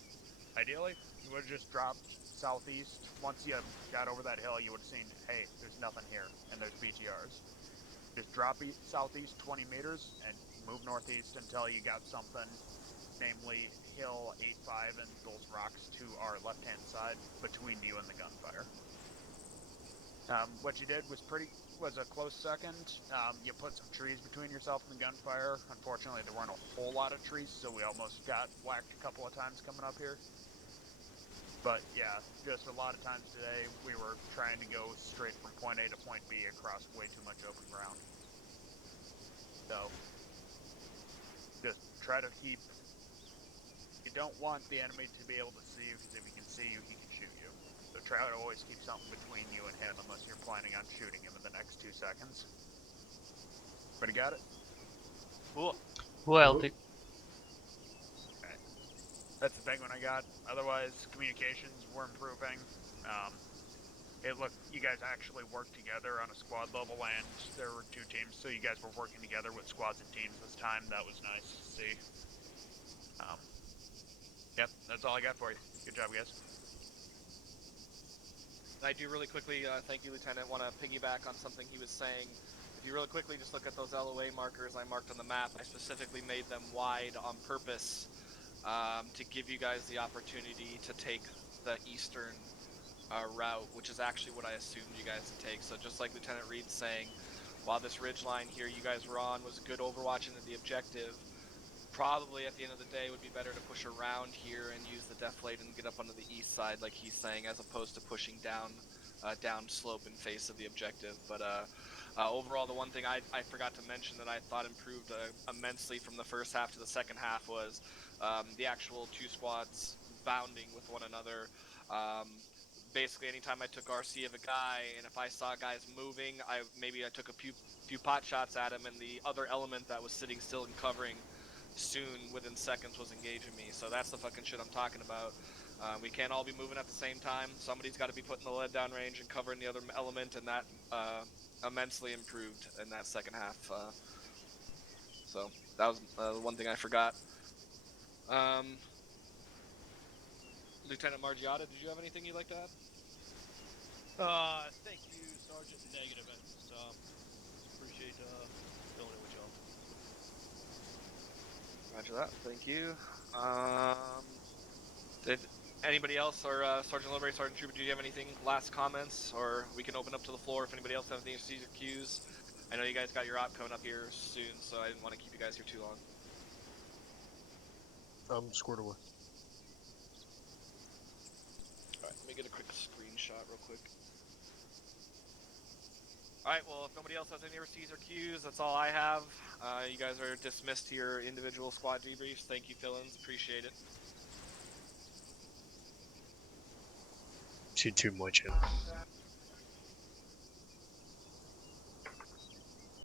ideally you would have just dropped southeast. Once you got over that hill, you would have seen, hey, there's nothing here, and there's BTRs. Just drop southeast 20 meters and move northeast until you got something, namely hill 8-5 and those rocks to our left-hand side between you and the gunfire. What you did was a close second. You put some trees between yourself and the gunfire. Unfortunately, there weren't a whole lot of trees, so we almost got whacked a couple of times coming up here. But yeah, just a lot of times today, we were trying to go straight from point A to point B across way too much open ground. So, just try to keep... You don't want the enemy to be able to see you, because if he can see you, he can shoot you. So try to always keep something between you and him, unless you're planning on shooting him in the next 2 seconds. Everybody got it? Well, Okay. That's the big one I got. Otherwise, communications were improving. It looked, you guys actually worked together on a squad level, and there were 2 teams, so you guys were working together with squads and teams this time. That was nice to see. Yep, that's all I got for you. Good job, guys. I do really quickly, thank you, Lieutenant, want to piggyback on something he was saying. If you really quickly just look at those LOA markers I marked on the map, I specifically made them wide on purpose to give you guys the opportunity to take the eastern route, which is actually what I assumed you guys would take. So just like Lieutenant Reed's saying, while this ridge line here you guys were on was a good overwatch into the objective, probably at the end of the day it would be better to push around here and use the deflate and get up onto the east side like he's saying, as opposed to pushing down slope in face of the objective. But overall, the one thing I forgot to mention that I thought improved immensely from the first half to the second half was the actual 2 squads bounding with one another. Basically, anytime I took RC of a guy, and if I saw guys moving, I took a few pot shots at him, and the other element that was sitting still and covering soon, within seconds, was engaging me. So that's the fucking shit I'm talking about. We can't all be moving at the same time. Somebody's got to be putting the lead down range and covering the other element, and that immensely improved in that second half. So that was the one thing I forgot. Lieutenant Margiotta, did you have anything you'd like to add? Thank you, Sergeant. Negative at this time. Appreciate doing it with y'all. Roger that. Thank you. Did anybody else, or Sergeant Liberty, Sergeant Trooper, do you have anything, last comments? Or we can open up to the floor if anybody else has any C's or Q's. I know you guys got your op coming up here soon, so I didn't want to keep you guys here too long. I'm squared away. Alright, let me get a quick screenshot real quick. Alright, well, if nobody else has any C's or Q's, that's all I have. You guys are dismissed to your individual squad debriefs. Thank you, fill-ins. Appreciate it. Seen too much in.